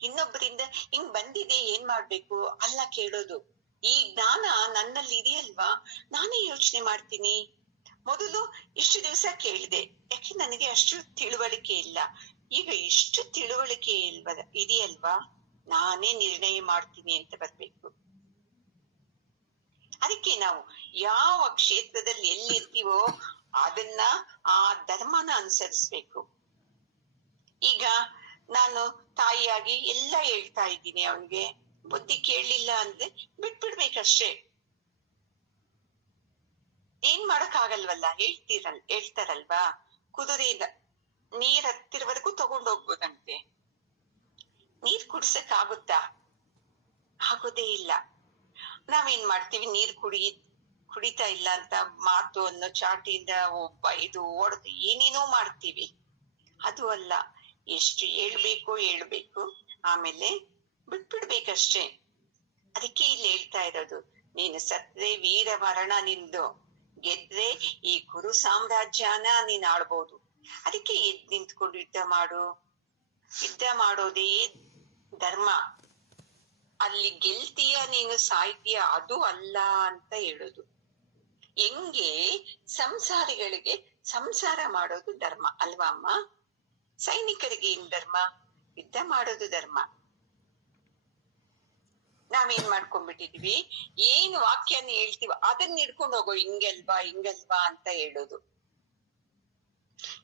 ಇನ್ನೊಬ್ಬರಿಂದ ಹಿಂಗ್ ಬಂದಿದೆ ಏನ್ ಮಾಡ್ಬೇಕು ಅಲ್ಲ ಕೇಳೋದು. ಈ ಜ್ಞಾನ ನನ್ನಲ್ಲಿ ಇದೆಯಲ್ವಾ, ನಾನೇ ಯೋಚನೆ ಮಾಡ್ತೀನಿ. ಮೊದಲು ಇಷ್ಟು ದಿವಸ ಕೇಳಿದೆ, ಯಾಕೆ ನನಗೆ ಅಷ್ಟು ತಿಳುವಳಿಕೆ ಇಲ್ಲ. ಈಗ ಇಷ್ಟು ತಿಳುವಳಿಕೆ ಇದೆಯಲ್ವಾ, ನಾನೇ ನಿರ್ಣಯ ಮಾಡ್ತೀನಿ ಅಂತ ಬರ್ಬೇಕು. ಅದಕ್ಕೆ ನಾವು ಯಾವ ಕ್ಷೇತ್ರದಲ್ಲಿ ಎಲ್ಲಿರ್ತೀವೋ ಅದನ್ನ ಆ ಧರ್ಮನ ಅನುಸರಿಸ್ಬೇಕು. ಈಗ ನಾನು ತಾಯಿಯಾಗಿ ಎಲ್ಲ ಹೇಳ್ತಾ ಇದ್ದೀನಿ, ಅವನಿಗೆ ಬುದ್ಧಿ ಕೇಳಲಿಲ್ಲ ಅಂದ್ರೆ ಬಿಟ್ಬಿಡ್ಬೇಕಷ್ಟೇ. ಏನ್ ಮಾಡಕ್ ಆಗಲ್ವಲ್ಲ, ಹೇಳ್ತಾರಲ್ವಾ, ಕುದುರೆಯಿಂದ ನೀರ್ ಹತ್ತಿರವರೆಗೂ ತಗೊಂಡೋಗ್ಬೋದಂತೆ. ನೀರ್ ಕುಡ್ಸಕ್ ಆಗುತ್ತಾ? ಆಗೋದೇ ಇಲ್ಲ. ನಾವೇನ್ ಮಾಡ್ತೀವಿ, ನೀರ್ ಕುಡಿತಾ ಇಲ್ಲ ಅಂತ ಮಾತು ಅನ್ನೋ ಚಾಟಿಯಿಂದ ಇದು ಓಡದು ಏನೇನೋ ಮಾಡ್ತೀವಿ. ಅದು ಅಲ್ಲ, ಎಷ್ಟು ಹೇಳ್ಬೇಕು, ಆಮೇಲೆ ಬಿಟ್ಬಿಡ್ಬೇಕಷ್ಟೇ. ಅದಕ್ಕೆ ಇಲ್ಲಿ ಹೇಳ್ತಾ ಇರೋದು, ನೀನು ಸತ್ರೆ ವೀರ ಮರಣ ನಿಂದು, ಗೆದ್ರೆ ಈ ಕುರು ಸಾಮ್ರಾಜ್ಯನ ನೀನ್ ಆಳ್ಬಹುದು. ಅದಕ್ಕೆ ಎದ್ ನಿಂತ್ಕೊಂಡು ಯುದ್ಧ ಮಾಡು. ಯುದ್ಧ ಮಾಡೋದೇ ಧರ್ಮ. ಅಲ್ಲಿ ಗೆಲ್ತೀಯ ನೀನು ಸಾಯ್ತೀಯ ಅದು ಅಲ್ಲ ಅಂತ ಹೇಳುದು. ಹೆಂಗೆ ಸಂಸಾರಿಗಳಿಗೆ ಸಂಸಾರ ಮಾಡೋದು ಧರ್ಮ ಅಲ್ವಾ ಅಮ್ಮ? ಸೈನಿಕರಿಗೆ ಏನ್ ಧರ್ಮ? ಯುದ್ಧ ಮಾಡೋದು ಧರ್ಮ. ನಾವೇನ್ ಮಾಡ್ಕೊಂಡ್ಬಿಟ್ಟಿದೀವಿ, ಏನು ವಾಕ್ಯನ ಹೇಳ್ತೀವ ಅದನ್ನ ಹಿಡ್ಕೊಂಡು ಹೋಗೋ, ಹಿಂಗಲ್ವಾ ಅಂತ ಹೇಳೋದು.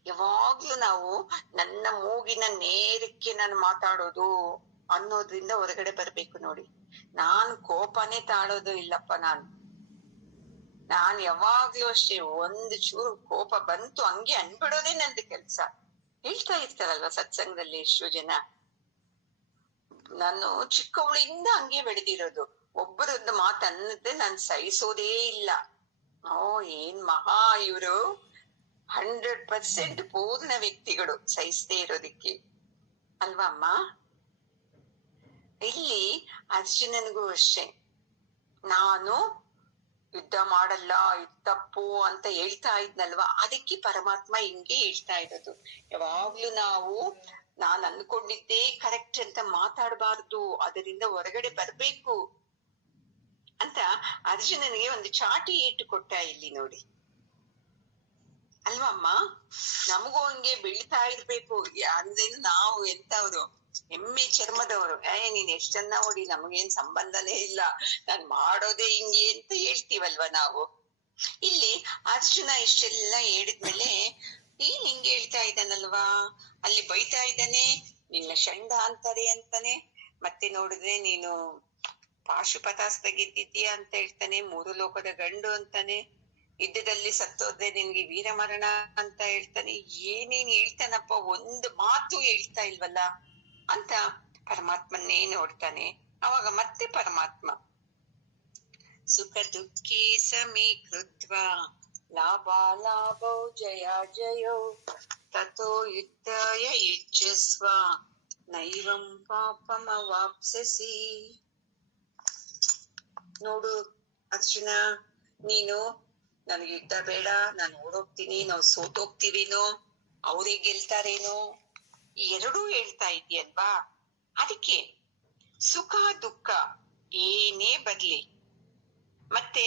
ಯಾವಾಗ್ಲೂ ನಾವು ನನ್ನ ಮೂಗಿನ ನೇರಕ್ಕೆ ನಾನು ಮಾತಾಡೋದು ಅನ್ನೋದ್ರಿಂದ ಹೊರಗಡೆ ಬರ್ಬೇಕು ನೋಡಿ. ನಾನ್ ಕೋಪನೇ ತಾಳೋದು ಇಲ್ಲಪ್ಪ. ನಾನ್ ಯಾವಾಗ್ಲೂ ಅಷ್ಟೇ, ಒಂದು ಚೂರು ಕೋಪ ಬಂತು ಹಂಗೆ ಅನ್ಬಿಡೋದೇ ನಂದು ಕೆಲ್ಸ. ಹೇಳ್ತಾ ಇರ್ತಾರಲ್ವ ಸತ್ಸಂಗದಲ್ಲಿ ಎಷ್ಟೋ ಜನ. ನಾನು ಚಿಕ್ಕವಳಿಂದ ಹಂಗೆ ಬೆಳೆದಿರೋದು. ಒಬ್ಬರೊಂದು ಮಾತು ಅನ್ನದ್ರೆ ನಾನ್ ಸಹಿಸೋದೇ ಇಲ್ಲ. ಏನ್ ಮಹಾ ಇವರು 100% ಪೂರ್ಣ ವ್ಯಕ್ತಿಗಳು ಸಹಿಸದೇ ಇರೋದಿಕ್ಕೆ ಅಲ್ವಾ ಅಮ್ಮ? ಇಲ್ಲಿ ಅರ್ಜುನನಿಗೂ ಅಷ್ಟೇ, ನಾನು ಯುದ್ಧ ಮಾಡಲ್ಲ, ಇದು ತಪ್ಪು ಅಂತ ಹೇಳ್ತಾ ಇದ್ನಲ್ವಾ, ಅದಕ್ಕೆ ಪರಮಾತ್ಮ ಹಿಂಗೆ ಹೇಳ್ತಾ ಇರೋದು. ಯಾವಾಗ್ಲೂ ನಾವು ನಾನ್ ಅನ್ಕೊಂಡಿದ್ದೇ ಕರೆಕ್ಟ್ ಅಂತ ಮಾತಾಡಬಾರ್ದು, ಅದರಿಂದ ಹೊರಗಡೆ ಬರ್ಬೇಕು ಅಂತ ಅರ್ಜುನನಿಗೆ ಒಂದು ಚಾಟಿ ಇಟ್ಟು ಕೊಟ್ಟ ಇಲ್ಲಿ ನೋಡಿ ಅಲ್ವಮ್ಮ? ನಮಗೂ ಹಂಗೆ ಬೆಳಿತಾ ಇರ್ಬೇಕು. ಅಂದ್ರೇನು ನಾವು ಎಂತವ್ರು, ಎಮ್ಮೆ ಚರ್ಮದವರು. ನೀನ್ ಎಷ್ಟನ್ನ ನೋಡಿ, ನಮಗೇನ್ ಸಂಬಂಧನೇ ಇಲ್ಲ, ನಾನ್ ಮಾಡೋದೇ ಹಿಂಗೆ ಅಂತ ಹೇಳ್ತೀವಲ್ವ ನಾವು. ಇಲ್ಲಿ ಅರ್ಜುನ ಇಷ್ಟೆಲ್ಲ ಹೇಳಿದ್ಮೇಲೆ ಏನ್ ಹಿಂಗೆ ಹೇಳ್ತಾ ಇದ್ದಾನಲ್ವಾ, ಅಲ್ಲಿ ಬೈತಾ ಇದ್ದಾನೆ, ನಿನ್ನ ಷಂಡ ಅಂತಾರೆ ಅಂತಾನೆ. ಮತ್ತೆ ನೋಡಿದ್ರೆ ನೀನು ಪಾಶುಪತಾಸ್ತ್ರ ಗೆದ್ದಿದ್ದೀಯ ಅಂತ ಹೇಳ್ತಾನೆ, 3 ಲೋಕದ ಗಂಡು ಅಂತಾನೆ, ಯುದ್ಧದಲ್ಲಿ ಸತ್ತೋದ್ರೆ ನಿನ್ಗೆ ವೀರಮರಣ ಅಂತ ಹೇಳ್ತಾನೆ. ಏನೇನ್ ಹೇಳ್ತಾನಪ್ಪ, ಒಂದು ಮಾತು ಹೇಳ್ತಾ ಇಲ್ವಲ್ಲ ಅಂತ ಪರಮಾತ್ಮನ್ನೇ ನೋಡ್ತಾನೆ. ಅವಾಗ ಮತ್ತೆ ಪರಮಾತ್ಮ ಸುಖ ದುಃಖಿ ಸಮೀಕೃತ್ವ ಲಾಭಾಲಾಭೌ ಜಯ ಜಯೌ ತಥೋ ಯುದ್ಧಾಯ ಯುಜ್ಯಸ್ವ ನೈವಂ ಪಾಪಮವಾಪ್ಸ್ಯಸಿ. ನೋಡು ಅರ್ಜುನ, ನೀನು ನನಗೆ ಯುದ್ಧ ಬೇಡ, ನಾನು ಓಡೋಗ್ತೀನಿ, ನಾವು ಸೋತೋಗ್ತೀವೇನೋ, ಅವರೇ ಗೆಲ್ತಾರೇನೋ, ಈ ಎರಡೂ ಹೇಳ್ತಾ ಇದೆಯಲ್ವಾ. ಅದಕ್ಕೆ ಸುಖ ದುಃಖ ಏನೇ ಬರ್ಲಿ, ಮತ್ತೆ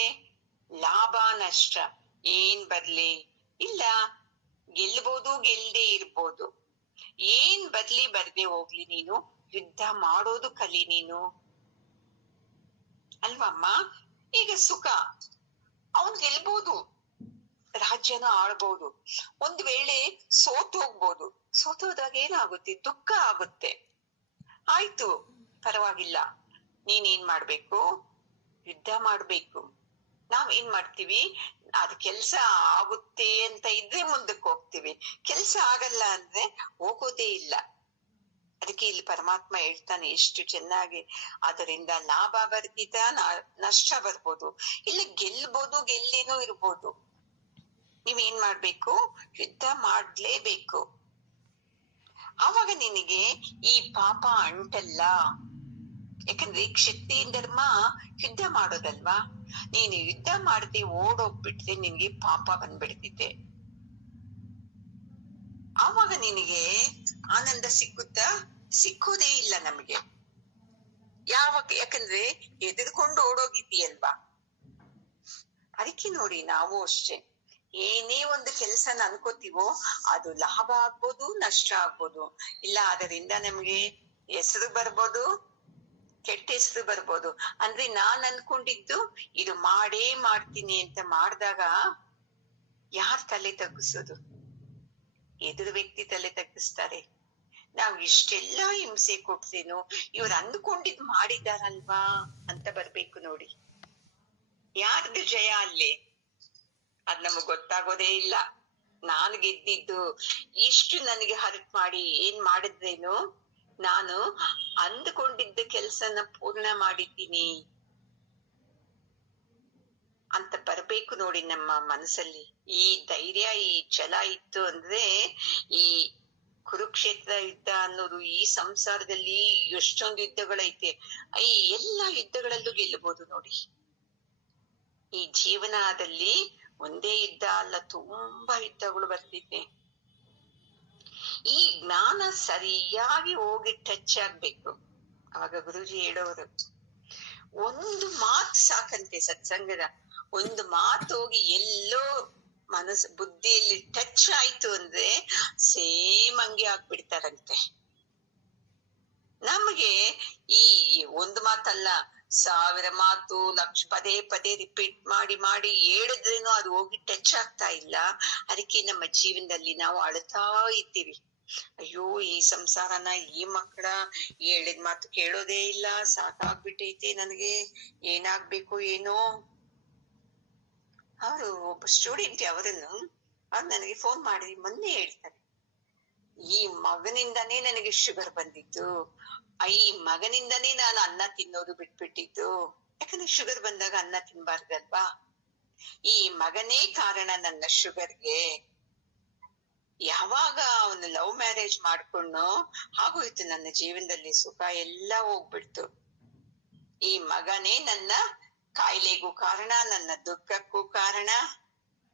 ಲಾಭ ನಷ್ಟ ಏನ್ ಬರ್ಲಿ, ಇಲ್ಲ ಗೆಲ್ಬಹುದು ಗೆಲ್ದೇ ಇರ್ಬೋದು, ಏನ್ ಬರ್ಲಿ ಬರ್ದೆ ಹೋಗ್ಲಿ, ನೀನು ಯುದ್ಧ ಮಾಡೋದು ಕಲಿ ನೀನು, ಅಲ್ವಮ್ಮ. ಈಗ ಸುಖ, ಅವನ್ ಗೆಲ್ಬಹುದು, ರಾಜ್ಯನ ಆಳ್ಬಹುದು, ಒಂದ್ ವೇಳೆ ಸೋತೋಗ್ಬೋದು, ಸೋತೋದಾಗ ಏನಾಗುತ್ತೆ, ದುಃಖ ಆಗುತ್ತೆ. ಆಯ್ತು ಪರವಾಗಿಲ್ಲ, ನೀನೇನ್ ಮಾಡ್ಬೇಕು, ಯುದ್ಧ ಮಾಡ್ಬೇಕು. ನಾವೇನ್ ಮಾಡ್ತೀವಿ, ಅದ್ ಕೆಲ್ಸ ಆಗುತ್ತೆ ಅಂತ ಇದ್ರೆ ಮುಂದಕ್ಕೆ ಹೋಗ್ತೀವಿ, ಕೆಲ್ಸ ಆಗಲ್ಲ ಅಂದ್ರೆ ಹೋಗೋದೇ ಇಲ್ಲ. ಅದಕ್ಕೆ ಇಲ್ಲಿ ಪರಮಾತ್ಮ ಹೇಳ್ತಾನೆ ಎಷ್ಟು ಚೆನ್ನಾಗಿ, ಅದರಿಂದ ಲಾಭ ಬರ್ತಿದ್ದ ನಷ್ಟ ಬರ್ಬೋದು, ಇಲ್ಲ ಗೆಲ್ಬೋದು ಗೆಲ್ಲೇನೋ ಇರ್ಬೋದು, ನೀವೇನ್ ಮಾಡ್ಬೇಕು, ಯುದ್ಧ ಮಾಡ್ಲೇಬೇಕು. ಆವಾಗ ನಿನಗೆ ಈ ಪಾಪ ಅಂಟಲ್ಲ. ಯಾಕಂದ್ರೆ ಕ್ಷತ್ರಿಯ ಧರ್ಮ ಯುದ್ಧ ಮಾಡೋದಲ್ವಾ. ನೀನು ಯುದ್ಧ ಮಾಡದೆ ಓಡೋಗ್ಬಿಟ್ರೆ ನಿನ್ಗೆ ಪಾಪ ಬಂದ್ಬಿಡ್ತಿದೆ. ಆವಾಗ ನಿನಗೆ ಆನಂದ ಸಿಕ್ಕುತ್ತಾ, ಸಿಕ್ಕೋದೇ ಇಲ್ಲ ನಮ್ಗೆ. ಯಾಕಂದ್ರೆ ಎದುರ್ಕೊಂಡು ಓಡೋಗಿದ್ದೀಯಲ್ವಾ. ಅದಕ್ಕೆ ನೋಡಿ, ನಾವು ಅಷ್ಟೇ ಏನೇ ಒಂದು ಕೆಲಸನ ಅನ್ಕೋತೀವೋ ಅದು ಲಾಭ ಆಗ್ಬೋದು, ನಷ್ಟ ಆಗ್ಬೋದು, ಇಲ್ಲ ಅದರಿಂದ ನಮ್ಗೆ ಹೆಸರು ಬರ್ಬೋದು, ಕೆಟ್ಟ ಹೆಸರು ಬರ್ಬೋದು. ಅಂದ್ರೆ ನಾನ್ ಅನ್ಕೊಂಡಿದ್ದು ಇದು ಮಾಡೇ ಮಾಡ್ತೀನಿ ಅಂತ ಮಾಡಿದಾಗ ಯಾರ್ ತಲೆ ತಗ್ಗಿಸೋದು? ಎದುರು ವ್ಯಕ್ತಿ ತಲೆ ತಗ್ಗಿಸ್ತಾರೆ. ನಾವ್ ಇಷ್ಟೆಲ್ಲ ಹಿಂಸೆ ಕೊಡ್ತೇನೋ, ಇವ್ರು ಅಂದ್ಕೊಂಡಿದ್ ಮಾಡಿದಾರಲ್ವಾ ಅಂತ ಬರ್ಬೇಕು ನೋಡಿ. ಯಾರ್ದು ಜಯ ಅಲ್ಲಿ ಅದ್ ನಮಗ್ ಗೊತ್ತಾಗೋದೇ ಇಲ್ಲ. ನಾನು ಗೆದ್ದಿದ್ದು ಇಷ್ಟು ನನಗೆ ಹರ್ಟ್ ಮಾಡಿ ಏನ್ ಮಾಡಿದ್ರೇನು, ನಾನು ಅಂದುಕೊಂಡಿದ್ದ ಕೆಲ್ಸನ ಪೂರ್ಣ ಮಾಡಿದ್ದೀನಿ ಅಂತ ಬರ್ಬೇಕು ನೋಡಿ ನಮ್ಮ ಮನಸ್ಸಲ್ಲಿ. ಈ ಧೈರ್ಯ, ಈ ಛಲ ಇತ್ತು ಅಂದ್ರೆ ಈ ಕುರುಕ್ಷೇತ್ರ ಯುದ್ಧ ಅನ್ನೋದು, ಈ ಸಂಸಾರದಲ್ಲಿ ಎಷ್ಟೊಂದು ಯುದ್ಧಗಳೈತೆ, ಈ ಎಲ್ಲಾ ಯುದ್ಧಗಳಲ್ಲೂ ಗೆಲ್ಲಬಹುದು ನೋಡಿ. ಈ ಜೀವನದಲ್ಲಿ ಒಂದೇ ಯುದ್ಧ ಅಲ್ಲ, ತುಂಬಾ ಯುದ್ಧಗಳು ಬರ್ತಿದೆ. ಈ ಜ್ಞಾನ ಸರಿಯಾಗಿ ಹೋಗಿ ಟಚ್ ಆಗ್ಬೇಕು. ಅವಾಗ ಗುರೂಜಿ ಹೇಳೋರು, ಒಂದು ಮಾತು ಸಾಕಂತೆ, ಸತ್ಸಂಗದ ಒಂದು ಮಾತು ಹೋಗಿ ಎಲ್ಲೋ ಮನಸ್ಸು ಬುದ್ಧಿಯಲ್ಲಿ ಟಚ್ ಆಯ್ತು ಅಂದ್ರೆ ಸೇಮ್ ಹಂಗೆ ಆಗ್ಬಿಡ್ತಾರಂತೆ. ನಮಗೆ ಈ ಒಂದು ಮಾತಲ್ಲ, 1000 ಮಾತು, ಪದೇ ಪದೇ ರಿಪೀಟ್ ಮಾಡಿ ಮಾಡಿ ಹೇಳಿದ್ರೇನು ಅದು ಹೋಗಿ ಟಚ್ ಆಗ್ತಾ ಇಲ್ಲ. ಅದಕ್ಕೆ ನಮ್ಮ ಜೀವನದಲ್ಲಿ ನಾವು ಅಳ್ತಾ ಇದ್ದೀವಿ, ಅಯ್ಯೋ ಈ ಸಂಸಾರನ, ಈ ಮಕ್ಕಳ ಹೇಳಿದ ಮಾತು ಕೇಳೋದೇ ಇಲ್ಲ, ಸಾಕಾಗ್ಬಿಟ್ಟೈತೆ ನನಗೆ, ಏನಾಗ್ಬೇಕು ಏನೋ. ಅವರು ಒಬ್ಬ ಸ್ಟೂಡೆಂಟ್, ಅವ್ರು ನನಗೆ ಫೋನ್ ಮಾಡಿ ಮೊನ್ನೆ ಹೇಳ್ತಾರೆ, ಈ ಮಗನಿಂದಾನೇ ನನಗೆ ಶುಗರ್ ಬಂದಿತ್ತು, ಈ ಮಗನಿಂದಾನೇ ನಾನು ಅನ್ನ ತಿನ್ನೋದು ಬಿಟ್ಬಿಟ್ಟಿದ್ದು. ಯಾಕಂದ್ರೆ ಶುಗರ್ ಬಂದಾಗ ಅನ್ನ ತಿನ್ಬಾರ್ದಲ್ವಾ. ಈ ಮಗನೇ ಕಾರಣ ನನ್ನ ಶುಗರ್ಗೆ. ಯಾವಾಗ ಅವನು ಲವ್ ಮ್ಯಾರೇಜ್ ಮಾಡ್ಕೊಂಡು ಆಗೋಯ್ತು, ನನ್ನ ಜೀವನದಲ್ಲಿ ಸುಖ ಎಲ್ಲ ಹೋಗ್ಬಿಡ್ತು. ಈ ಮಗನೇ ನನ್ನ ಕಾಯಿಲೆಗೂ ಕಾರಣ, ನನ್ನ ದುಃಖಕ್ಕೂ ಕಾರಣ.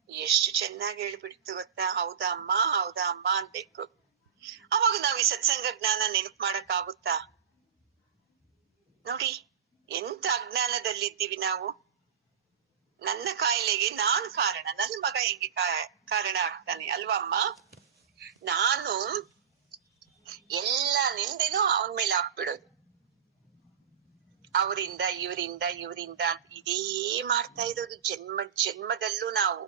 ಎಷ್ಟು ಚೆನ್ನಾಗಿ ಹೇಳ್ಬಿಡ್ತು ಗೊತ್ತಾ. ಹೌದಾ ಅಮ್ಮ, ಹೌದಾ ಅಮ್ಮ ಅನ್ಬೇಕು. ಅವಾಗ ನಾವ್ ಈ ಸತ್ಸಂಗ ಜ್ಞಾನ ನೆನಪು ಮಾಡಕ್ ಆಗುತ್ತಾ ನೋಡಿ? ಎಂತ ಅಜ್ಞಾನದಲ್ಲಿದ್ದೀವಿ ನಾವು. ನನ್ನ ಕಾಯಿಲೆಗೆ ನಾನ್ ಕಾರಣ, ನನ್ನ ಮಗ ಹೆಂಗೆ ಕಾರಣ ಆಗ್ತಾನೆ ಅಲ್ವಾ ಅಮ್ಮ? ನಾನು ಎಲ್ಲ ನಿಂದೆನೋ ಅವನ ಮೇಲೆ ಹಾಕ್ಬಿಡೋದು, ಅವರಿಂದ ಇವರಿಂದ ಇದೇ ಮಾಡ್ತಾ ಇರೋದು ಜನ್ಮದಲ್ಲೂ ನಾವು.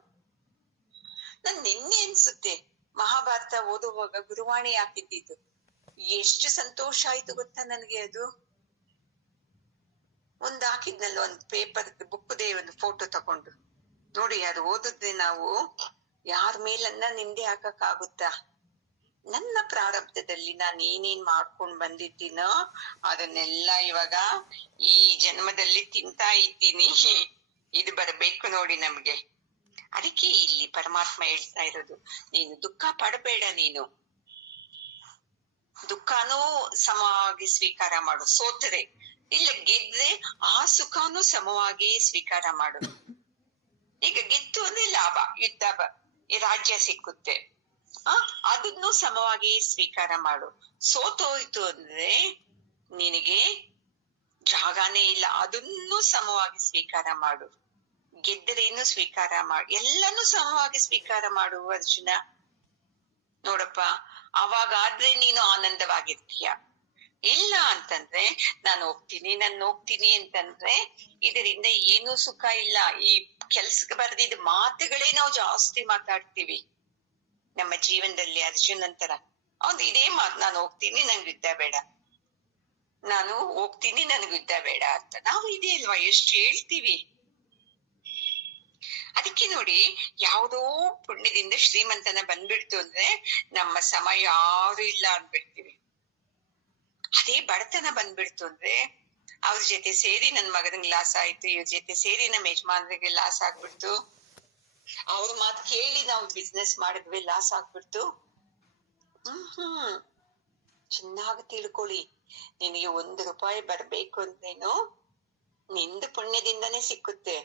ನನ್ ನಿನ್ನೆ ಅನ್ಸುತ್ತೆ ಮಹಾಭಾರತ ಓದುವಾಗ ಗುರುವಾಣಿ ಹಾಕಿದ್ದಿದ್ದು, ಎಷ್ಟು ಸಂತೋಷ ಆಯ್ತು ಗೊತ್ತಾ ನನ್ಗೆ. ಅದು ಒಂದ್ ಹಾಕಿದ್ನಲ್ಲ, ಒಂದ್ ಪೇಪರ್ ಬುಕ್ದೇ ಒಂದು ಫೋಟೋ ತಕೊಂಡು ನೋಡಿ. ಅದು ಓದಿದ್ರೆ ನಾವು ಯಾರ ಮೇಲನ್ನ ನಿಂದೆ ಹಾಕಕ್ ಆಗುತ್ತಾ? ನನ್ನ ಪ್ರಾರಬ್ಧದಲ್ಲಿ ನಾನು ಏನೇನ್ ಮಾಡ್ಕೊಂಡ್ ಬಂದಿದ್ದೀನೋ ಅದನ್ನೆಲ್ಲ ಇವಾಗ ಈ ಜನ್ಮದಲ್ಲಿ ತಿಂತಾ ಇದ್ದೀನಿ. ಇದು ಬರ್ಬೇಕು ನೋಡಿ ನಮ್ಗೆ. ಅದಕ್ಕೆ ಇಲ್ಲಿ ಪರಮಾತ್ಮ ಹೇಳ್ತಾ ಇರೋದು, ನೀನು ದುಃಖ ಪಡಬೇಡ. ನೀನು ದುಃಖನೂ ಸಮವಾಗಿ ಸ್ವೀಕಾರ ಮಾಡು. ಸೋತರೆ ಇಲ್ಲ ಗೆದ್ರೆ ಆ ಸುಖನೂ ಸಮವಾಗಿ ಸ್ವೀಕಾರ ಮಾಡು. ಈಗ ಗೆದ್ದು ಅಂದ್ರೆ ಲಾಭ, ಯುದ್ಧ ಈ ರಾಜ್ಯ ಸಿಕ್ಕುತ್ತೆ, ಅದನ್ನು ಸಮವಾಗಿ ಸ್ವೀಕಾರ ಮಾಡು. ಸೋತೋಯ್ತು ಅಂದ್ರೆ ನಿನಗೆ ಜಾಗನೇ ಇಲ್ಲ, ಅದನ್ನು ಸಮವಾಗಿ ಸ್ವೀಕಾರ ಮಾಡು. ಗೆದ್ದರೇನು ಸ್ವೀಕಾರ ಮಾಡು, ಎಲ್ಲಾನು ಸಮವಾಗಿ ಸ್ವೀಕಾರ ಮಾಡು ಅರ್ಜುನ. ನೋಡಪ್ಪ, ಅವಾಗಾದ್ರೆ ನೀನು ಆನಂದವಾಗಿರ್ತೀಯ. ಇಲ್ಲ ಅಂತಂದ್ರೆ ನಾನು ಹೋಗ್ತೀನಿ ಅಂತಂದ್ರೆ ಇದರಿಂದ ಏನೂ ಸುಖ ಇಲ್ಲ. ಈ ಕೆಲ್ಸಕ್ಕೆ ಬರ್ದಿದ್ದ ಮಾತುಗಳೇ ನಾವು ಜಾಸ್ತಿ ಮಾತಾಡ್ತೀವಿ ನಮ್ಮ ಜೀವನದಲ್ಲಿ. ಅರ್ಜುನ್ ಅಂತರ ಅವ್ನು ಇದೇ ಮಾತು, ನಾನು ಹೋಗ್ತೀನಿ ನಂಗೆ ಯುದ್ಧ ಬೇಡ, ನಾನು ಹೋಗ್ತೀನಿ ನನಗೆ ಯುದ್ಧ ಬೇಡ ಅಂತ. ನಾವು ಇದೇ ಅಲ್ವಾ ಎಷ್ಟು ಹೇಳ್ತೀವಿ. ಅದಕ್ಕೆ ನೋಡಿ, ಯಾವುದೋ ಪುಣ್ಯದಿಂದ ಶ್ರೀಮಂತನ ಬಂದ್ಬಿಡ್ತು ಅಂದ್ರೆ ನಮ್ಮ ಸಮ ಯಾರು ಇಲ್ಲ ಅಂದ್ಬಿಡ್ತೀವಿ. ಅದೇ ಬಡತನ ಬಂದ್ಬಿಡ್ತು ಅಂದ್ರೆ ಅವ್ರ ಜೊತೆ ಸೇರಿ ನನ್ ಮಗನಿಗೆ ಲಾಸ್ ಆಯ್ತು, ಇವ್ರ ಜೊತೆ ಸೇರಿ ನಮ್ಮ ಯಜಮಾನ್ರಿಗೆ ಲಾಸ್ ಆಗ್ಬಿಡ್ತು, ಅವ್ರ ಮಾತು ಕೇಳಿ ನಾವು ಬಿಸ್ನೆಸ್ ಮಾಡಿದ್ವಿ, ಲಾಸ್ ಆಗ್ಬಿಡ್ತು. ಚೆನ್ನಾಗಿ ತಿಳ್ಕೊಳ್ಳಿ, ನಿನಗೆ 1 ರೂಪಾಯಿ ಬರ್ಬೇಕು ಅಂದ್ರೇನು ನಿಂದು ಪುಣ್ಯದಿಂದನೇ ಸಿಕ್ಕುತ್ತೆ.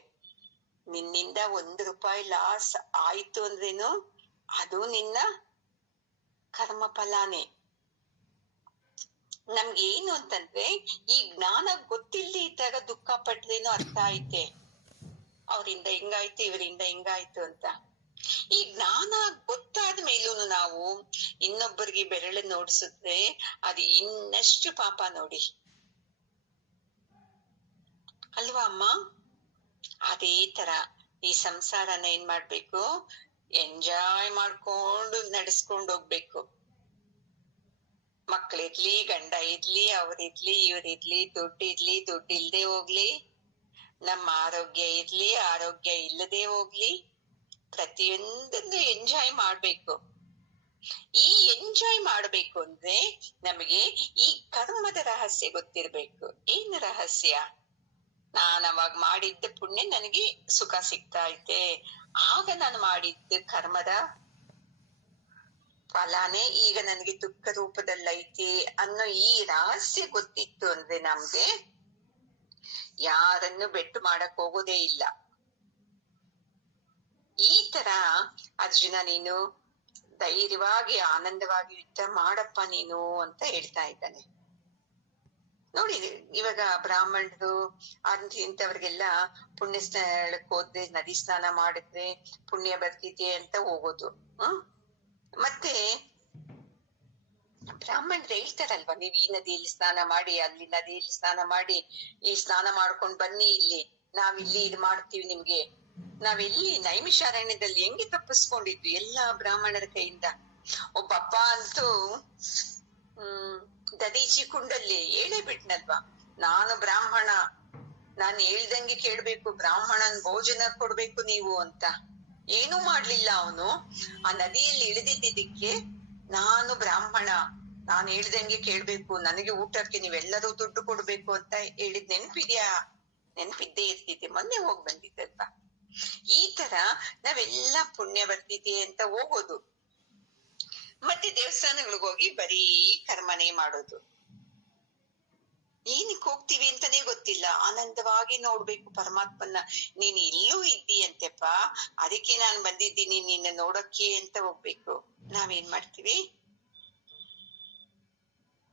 ನಿನ್ನಿಂದ 1 ರೂಪಾಯಿ ಲಾಸ್ ಆಯ್ತು ಅಂದ್ರೇನು ಅದು ನಿನ್ನ ಕರ್ಮ ಫಲಾನೇ. ನಮ್ಗೆ ಏನು ಅಂತಂದ್ರೆ ಈ ಜ್ಞಾನ ಗೊತ್ತಿಲ್ಲದೆ ಇದ್ದಾಗ ದುಃಖ ಪಟ್ರೇನು ಅರ್ಥ ಐತೆ, ಅವರಿಂದ ಹಿಂಗಾಯ್ತು ಇವರಿಂದ ಹಿಂಗಾಯ್ತು ಅಂತ. ಈ ಜ್ಞಾನ ಗೊತ್ತಾದ ಮೇಲೂನು ನಾವು ಇನ್ನೊಬ್ಬರಿಗೆ ಬೆರಳು ನೋಡ್ಸಿದ್ರೆ ಅದು ಇನ್ನಷ್ಟು ಪಾಪ ನೋಡಿ, ಅಲ್ವಾ ಅಮ್ಮ? ಅದೇ ತರ ಈ ಸಂಸಾರನ ಏನ್ ಮಾಡ್ಬೇಕು, ಎಂಜಾಯ್ ಮಾಡ್ಕೊಂಡು ನಡೆಸ್ಕೊಂಡು ಹೋಗ್ಬೇಕು. ಮಕ್ಳಿರ್ಲಿ, ಗಂಡ ಇರ್ಲಿ, ಅವ್ರಿರ್ಲಿ, ಇವ್ರಿರ್ಲಿ, ದುಡ್ಡಿರ್ಲಿ, ದುಡ್ಡು ಇಲ್ದೆ ಹೋಗ್ಲಿ, ನಮ್ಮ ಆರೋಗ್ಯ ಇರ್ಲಿ, ಆರೋಗ್ಯ ಇಲ್ಲದೆ ಹೋಗ್ಲಿ, ಪ್ರತಿಯೊಂದನ್ನು ಎಂಜಾಯ್ ಮಾಡ್ಬೇಕು. ಈ ಎಂಜಾಯ್ ಮಾಡ್ಬೇಕು ಅಂದ್ರೆ ನಮಗೆ ಈ ಕರ್ಮದ ರಹಸ್ಯ ಗೊತ್ತಿರ್ಬೇಕು. ಏನು ರಹಸ್ಯ? ನಾನು ಅವಾಗ ಮಾಡಿದ್ದ ಪುಣ್ಯ ನನಗೆ ಸುಖ ಸಿಗ್ತಾ ಐತೆ, ಆಗ ನಾನು ಮಾಡಿದ್ದ ಕರ್ಮದ ಫಲಾನೇ ಈಗ ನನಗೆ ದುಃಖ ರೂಪದಲ್ಲೈತೆ ಅನ್ನೋ ಈ ರಹಸ್ಯ ಗೊತ್ತಿತ್ತು ಅಂದ್ರೆ ನಮ್ಗೆ ಯಾರನ್ನು ಬೆಟ್ಟು ಮಾಡಕ್ ಹೋಗೋದೇ ಇಲ್ಲ. ಈ ತರ ಅರ್ಜುನ ನೀನು ಧೈರ್ಯವಾಗಿ ಆನಂದವಾಗಿ ಯುದ್ಧ ಮಾಡಪ್ಪ ನೀನು ಅಂತ ಹೇಳ್ತಾ ಇದ್ದಾನೆ. ನೋಡಿ, ಇವಾಗ ಬ್ರಾಹ್ಮಣರು ಇಂಥವ್ರಿಗೆಲ್ಲ ಪುಣ್ಯ ಸ್ಥಳಕ್ಕೆ ಹೋದ್ರೆ, ನದಿ ಸ್ನಾನ ಮಾಡಿದ್ರೆ ಪುಣ್ಯ ಬರ್ತಿದೆ ಅಂತ ಹೋಗೋದು. ಮತ್ತೆ ಬ್ರಾಹ್ಮಣರು ಹೇಳ್ತಾರಲ್ವಾ, ನೀವ್ ಈ ನದಿಯಲ್ಲಿ ಸ್ನಾನ ಮಾಡಿ, ಅಲ್ಲಿ ನದಿಯಲ್ಲಿ ಸ್ನಾನ ಮಾಡಿ, ಈ ಸ್ನಾನ ಮಾಡ್ಕೊಂಡ್ ಬನ್ನಿ, ಇಲ್ಲಿ ನಾವಿಲ್ಲಿ ಇದು ಮಾಡ್ತೀವಿ ನಿಮ್ಗೆ. ನಾವೆಲ್ಲಿ ನೈಮಿಷಾರಣ್ಯದಲ್ಲಿ ಹೆಂಗೆ ತಪ್ಪಿಸ್ಕೊಂಡಿದ್ವಿ ಎಲ್ಲಾ ಬ್ರಾಹ್ಮಣರ ಕೈಯಿಂದ. ಒಬ್ಬಪ್ಪ ಅಂತೂ ದದೀಚಿ ಕುಂಡಲ್ಲಿ ಹೇಳೇ ಬಿಟ್ನಲ್ವಾ, ನಾನು ಬ್ರಾಹ್ಮಣ, ನಾನು ಹೇಳ್ದಂಗೆ ಕೇಳ್ಬೇಕು, ಬ್ರಾಹ್ಮಣನ್ ಭೋಜನ ಕೊಡ್ಬೇಕು ನೀವು ಅಂತ. ಏನೂ ಮಾಡ್ಲಿಲ್ಲ ಅವನು. ಆ ನದಿಯಲ್ಲಿ ಇಳಿದಿದ್ದಕ್ಕೆ ನಾನು ಬ್ರಾಹ್ಮಣ, ನಾನು ಹೇಳ್ದಂಗೆ ಕೇಳ್ಬೇಕು, ನನಗೆ ಊಟಕ್ಕೆ ನೀವೆಲ್ಲರೂ ದುಡ್ಡು ಕೊಡ್ಬೇಕು ಅಂತ ಹೇಳಿದ್ ನೆನ್ಪಿದ್ಯಾ? ನೆನ್ಪಿದ್ದೇ ಇರ್ತಿದ್ದೆ, ಮೊನ್ನೆ ಹೋಗ್ ಬಂದಿದ್ದಲ್ವಾ. ಈ ತರ ನಾವೆಲ್ಲ ಪುಣ್ಯ ಬರ್ತಿದೆ ಅಂತ ಹೋಗೋದು, ಮತ್ತೆ ದೇವಸ್ಥಾನಗಳಿಗೆ ಹೋಗಿ ಬರೀ ಕರ್ಮನೇ ಮಾಡೋದು. ಏನಕ್ಕೆ ಹೋಗ್ತೀವಿ ಅಂತಾನೆ ಗೊತ್ತಿಲ್ಲ. ಆನಂದವಾಗಿ ನೋಡ್ಬೇಕು ಪರಮಾತ್ಮನ್ನ. ನೀನ್ ಇಲ್ಲೂ ಇದ್ದೀಯಂತೆಪ್ಪ, ಅದಕ್ಕೆ ನಾನ್ ಬಂದಿದ್ದೀನಿ ನಿನ್ನ ನೋಡಕ್ಕೆ ಅಂತ ಹೋಗ್ಬೇಕು. ನಾವೇನ್ ಮಾಡ್ತೀವಿ,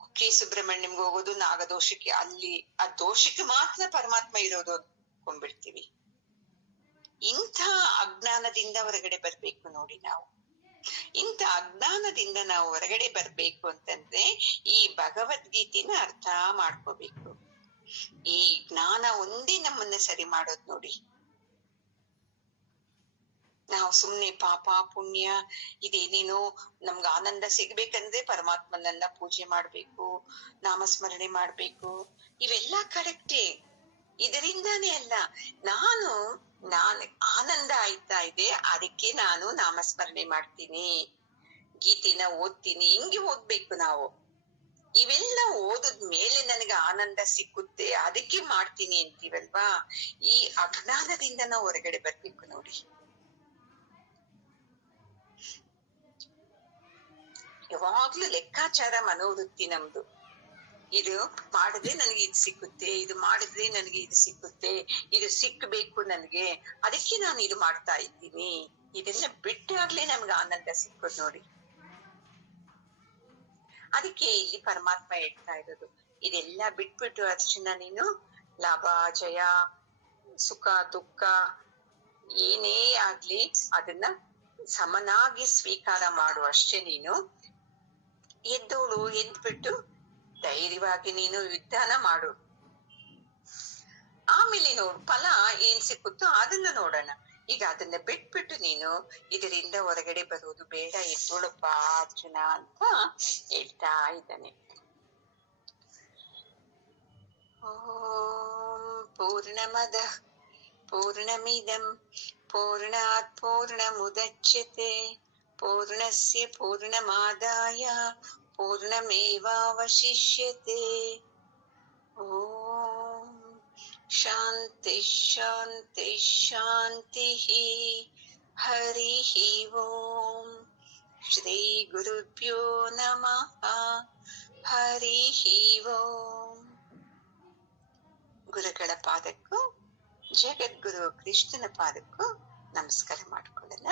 ಕುಕ್ಕೆ ಸುಬ್ರಹ್ಮಣ್ಯಂಗೆ ಹೋಗೋದು, ನಾಗದೋಷಕ್ಕೆ, ಅಲ್ಲಿ ಆ ದೋಷಕ್ಕೆ ಮಾತ್ರ ಪರಮಾತ್ಮ ಇರೋದು ಅನ್ಕೊಂಡ್ಬಿಡ್ತೀವಿ. ಇಂಥ ಅಜ್ಞಾನದಿಂದ ಹೊರಗಡೆ ಬರ್ಬೇಕು ನೋಡಿ ನಾವು. ಇಂಥ ಅಜ್ಞಾನದಿಂದ ನಾವು ಹೊರಗಡೆ ಬರ್ಬೇಕು ಅಂತಂದ್ರೆ ಈ ಭಗವದ್ಗೀತೆನ ಅರ್ಥ ಮಾಡ್ಕೋಬೇಕು. ಈ ಜ್ಞಾನ ಒಂದೇ ನಮ್ಮನ್ನ ಸರಿ ಮಾಡೋದ್ ನೋಡಿ. ನಾವು ಸುಮ್ನೆ ಪಾಪ ಪುಣ್ಯ ಇದೇನೇನೋ ನಮ್ಗ ಆನಂದ ಸಿಗ್ಬೇಕಂದ್ರೆ ಪರಮಾತ್ಮನನ್ನ ಪೂಜೆ ಮಾಡ್ಬೇಕು, ನಾಮಸ್ಮರಣೆ ಮಾಡ್ಬೇಕು, ಇವೆಲ್ಲಾ ಕರೆಕ್ಟೇ. ಇದರಿಂದಾನೇ ಅಲ್ಲ, ನಾನು ಆನಂದ ಆಯ್ತಾ ಇದೆ, ಅದಕ್ಕೆ ನಾನು ನಾಮಸ್ಮರಣೆ ಮಾಡ್ತೀನಿ, ಗೀತೆನ ಓದ್ತೀನಿ. ಹಿಂಗೆ ಓದ್ಬೇಕು ನಾವು. ಇವೆಲ್ಲ ಓದದ್ ಮೇಲೆ ನನಗೆ ಆನಂದ ಸಿಕ್ಕುತ್ತೆ, ಅದಕ್ಕೆ ಮಾಡ್ತೀನಿ ಅಂತೀವಲ್ವಾ. ಈ ಅಜ್ಞಾನದಿಂದ ನಾವು ಹೊರಗಡೆ ಬರ್ಬೇಕು ನೋಡಿ. ಯಾವಾಗ್ಲೂ ಲೆಕ್ಕಾಚಾರ ಮನೋವೃತ್ತಿ ನಮ್ದು. ಇದು ಮಾಡಿದ್ರೆ ನನಗೆ ಇದು ಸಿಕ್ಕುತ್ತೆ, ಇದು ಮಾಡಿದ್ರೆ ನನಗೆ ಇದು ಸಿಕ್ಕುತ್ತೆ, ಇದು ಸಿಕ್ಬೇಕು ನನಗೆ, ಅದಕ್ಕೆ ನಾನು ಇದು ಮಾಡ್ತಾ ಇದ್ದೀನಿ. ಇದೆಲ್ಲ ಬಿಟ್ಟಾಗ್ಲೇ ನಮ್ಗೆ ಆನಂದ ಸಿಕ್ಕೋದು ನೋಡಿ. ಅದಕ್ಕೆ ಇಲ್ಲಿ ಪರಮಾತ್ಮ ಹೇಳ್ತಾ ಇರೋದು, ಇದೆಲ್ಲ ಬಿಟ್ಬಿಟ್ಟು ಅರ್ಜುನ, ನೀನು ಲಾಭ ಜಯ ಸುಖ ದುಃಖ ಏನೇ ಆಗ್ಲಿ ಅದನ್ನ ಸಮನಾಗಿ ಸ್ವೀಕಾರ ಮಾಡು ಅಷ್ಟೇ. ನೀನು ಎದ್ದೋಳು, ಎದ್ಬಿಟ್ಟು ಧೈರ್ಯವಾಗಿ ನೀನು ಯುದ್ಧನ ಮಾಡು. ಆಮೇಲೆ ನೋಡು ಫಲ ಏನ್ ಸಿಕ್ಕುತ್ತೋ ಅದನ್ನ ನೋಡೋಣ. ಈಗ ಅದನ್ನ ಬಿಟ್ಬಿಟ್ಟು ನೀನು ಇದರಿಂದ ಹೊರಗಡೆ ಬರುವುದು ಬೇಡ, ಎದ್ದೋಳಪ್ಪ ಅರ್ಜುನ ಅಂತ ಹೇಳ್ತಾ ಇದ್ದಾನೆ. ಓಂ ಪೂರ್ಣಮದ ಪೂರ್ಣಮಿದಂ ಪೂರ್ಣಾತ್ ಪೂರ್ಣಮುದಚ್ಯತೆ ಪೂರ್ಣಸ್ಯ ಪೂರ್ಣಮಾದಾಯ ಪೂರ್ಣಮೇವಾವಶಿಷ್ಯತೆ. ಓಂ ಶಾಂತಿ ಶಾಂತಿ ಶಾಂತಿ. ಹರಿ ಓಂ. ಶ್ರೀ ಗುರುಭ್ಯೋ ನಮಃ. ಹರಿ ಓಂ. ಗುರುಗಳ ಪಾದಕ್ಕೂ ಜಗದ್ಗುರು ಕೃಷ್ಣನ ಪಾದಕ್ಕೂ ನಮಸ್ಕಾರ ಮಾಡ್ಕೊಳ್ಳೋಣ.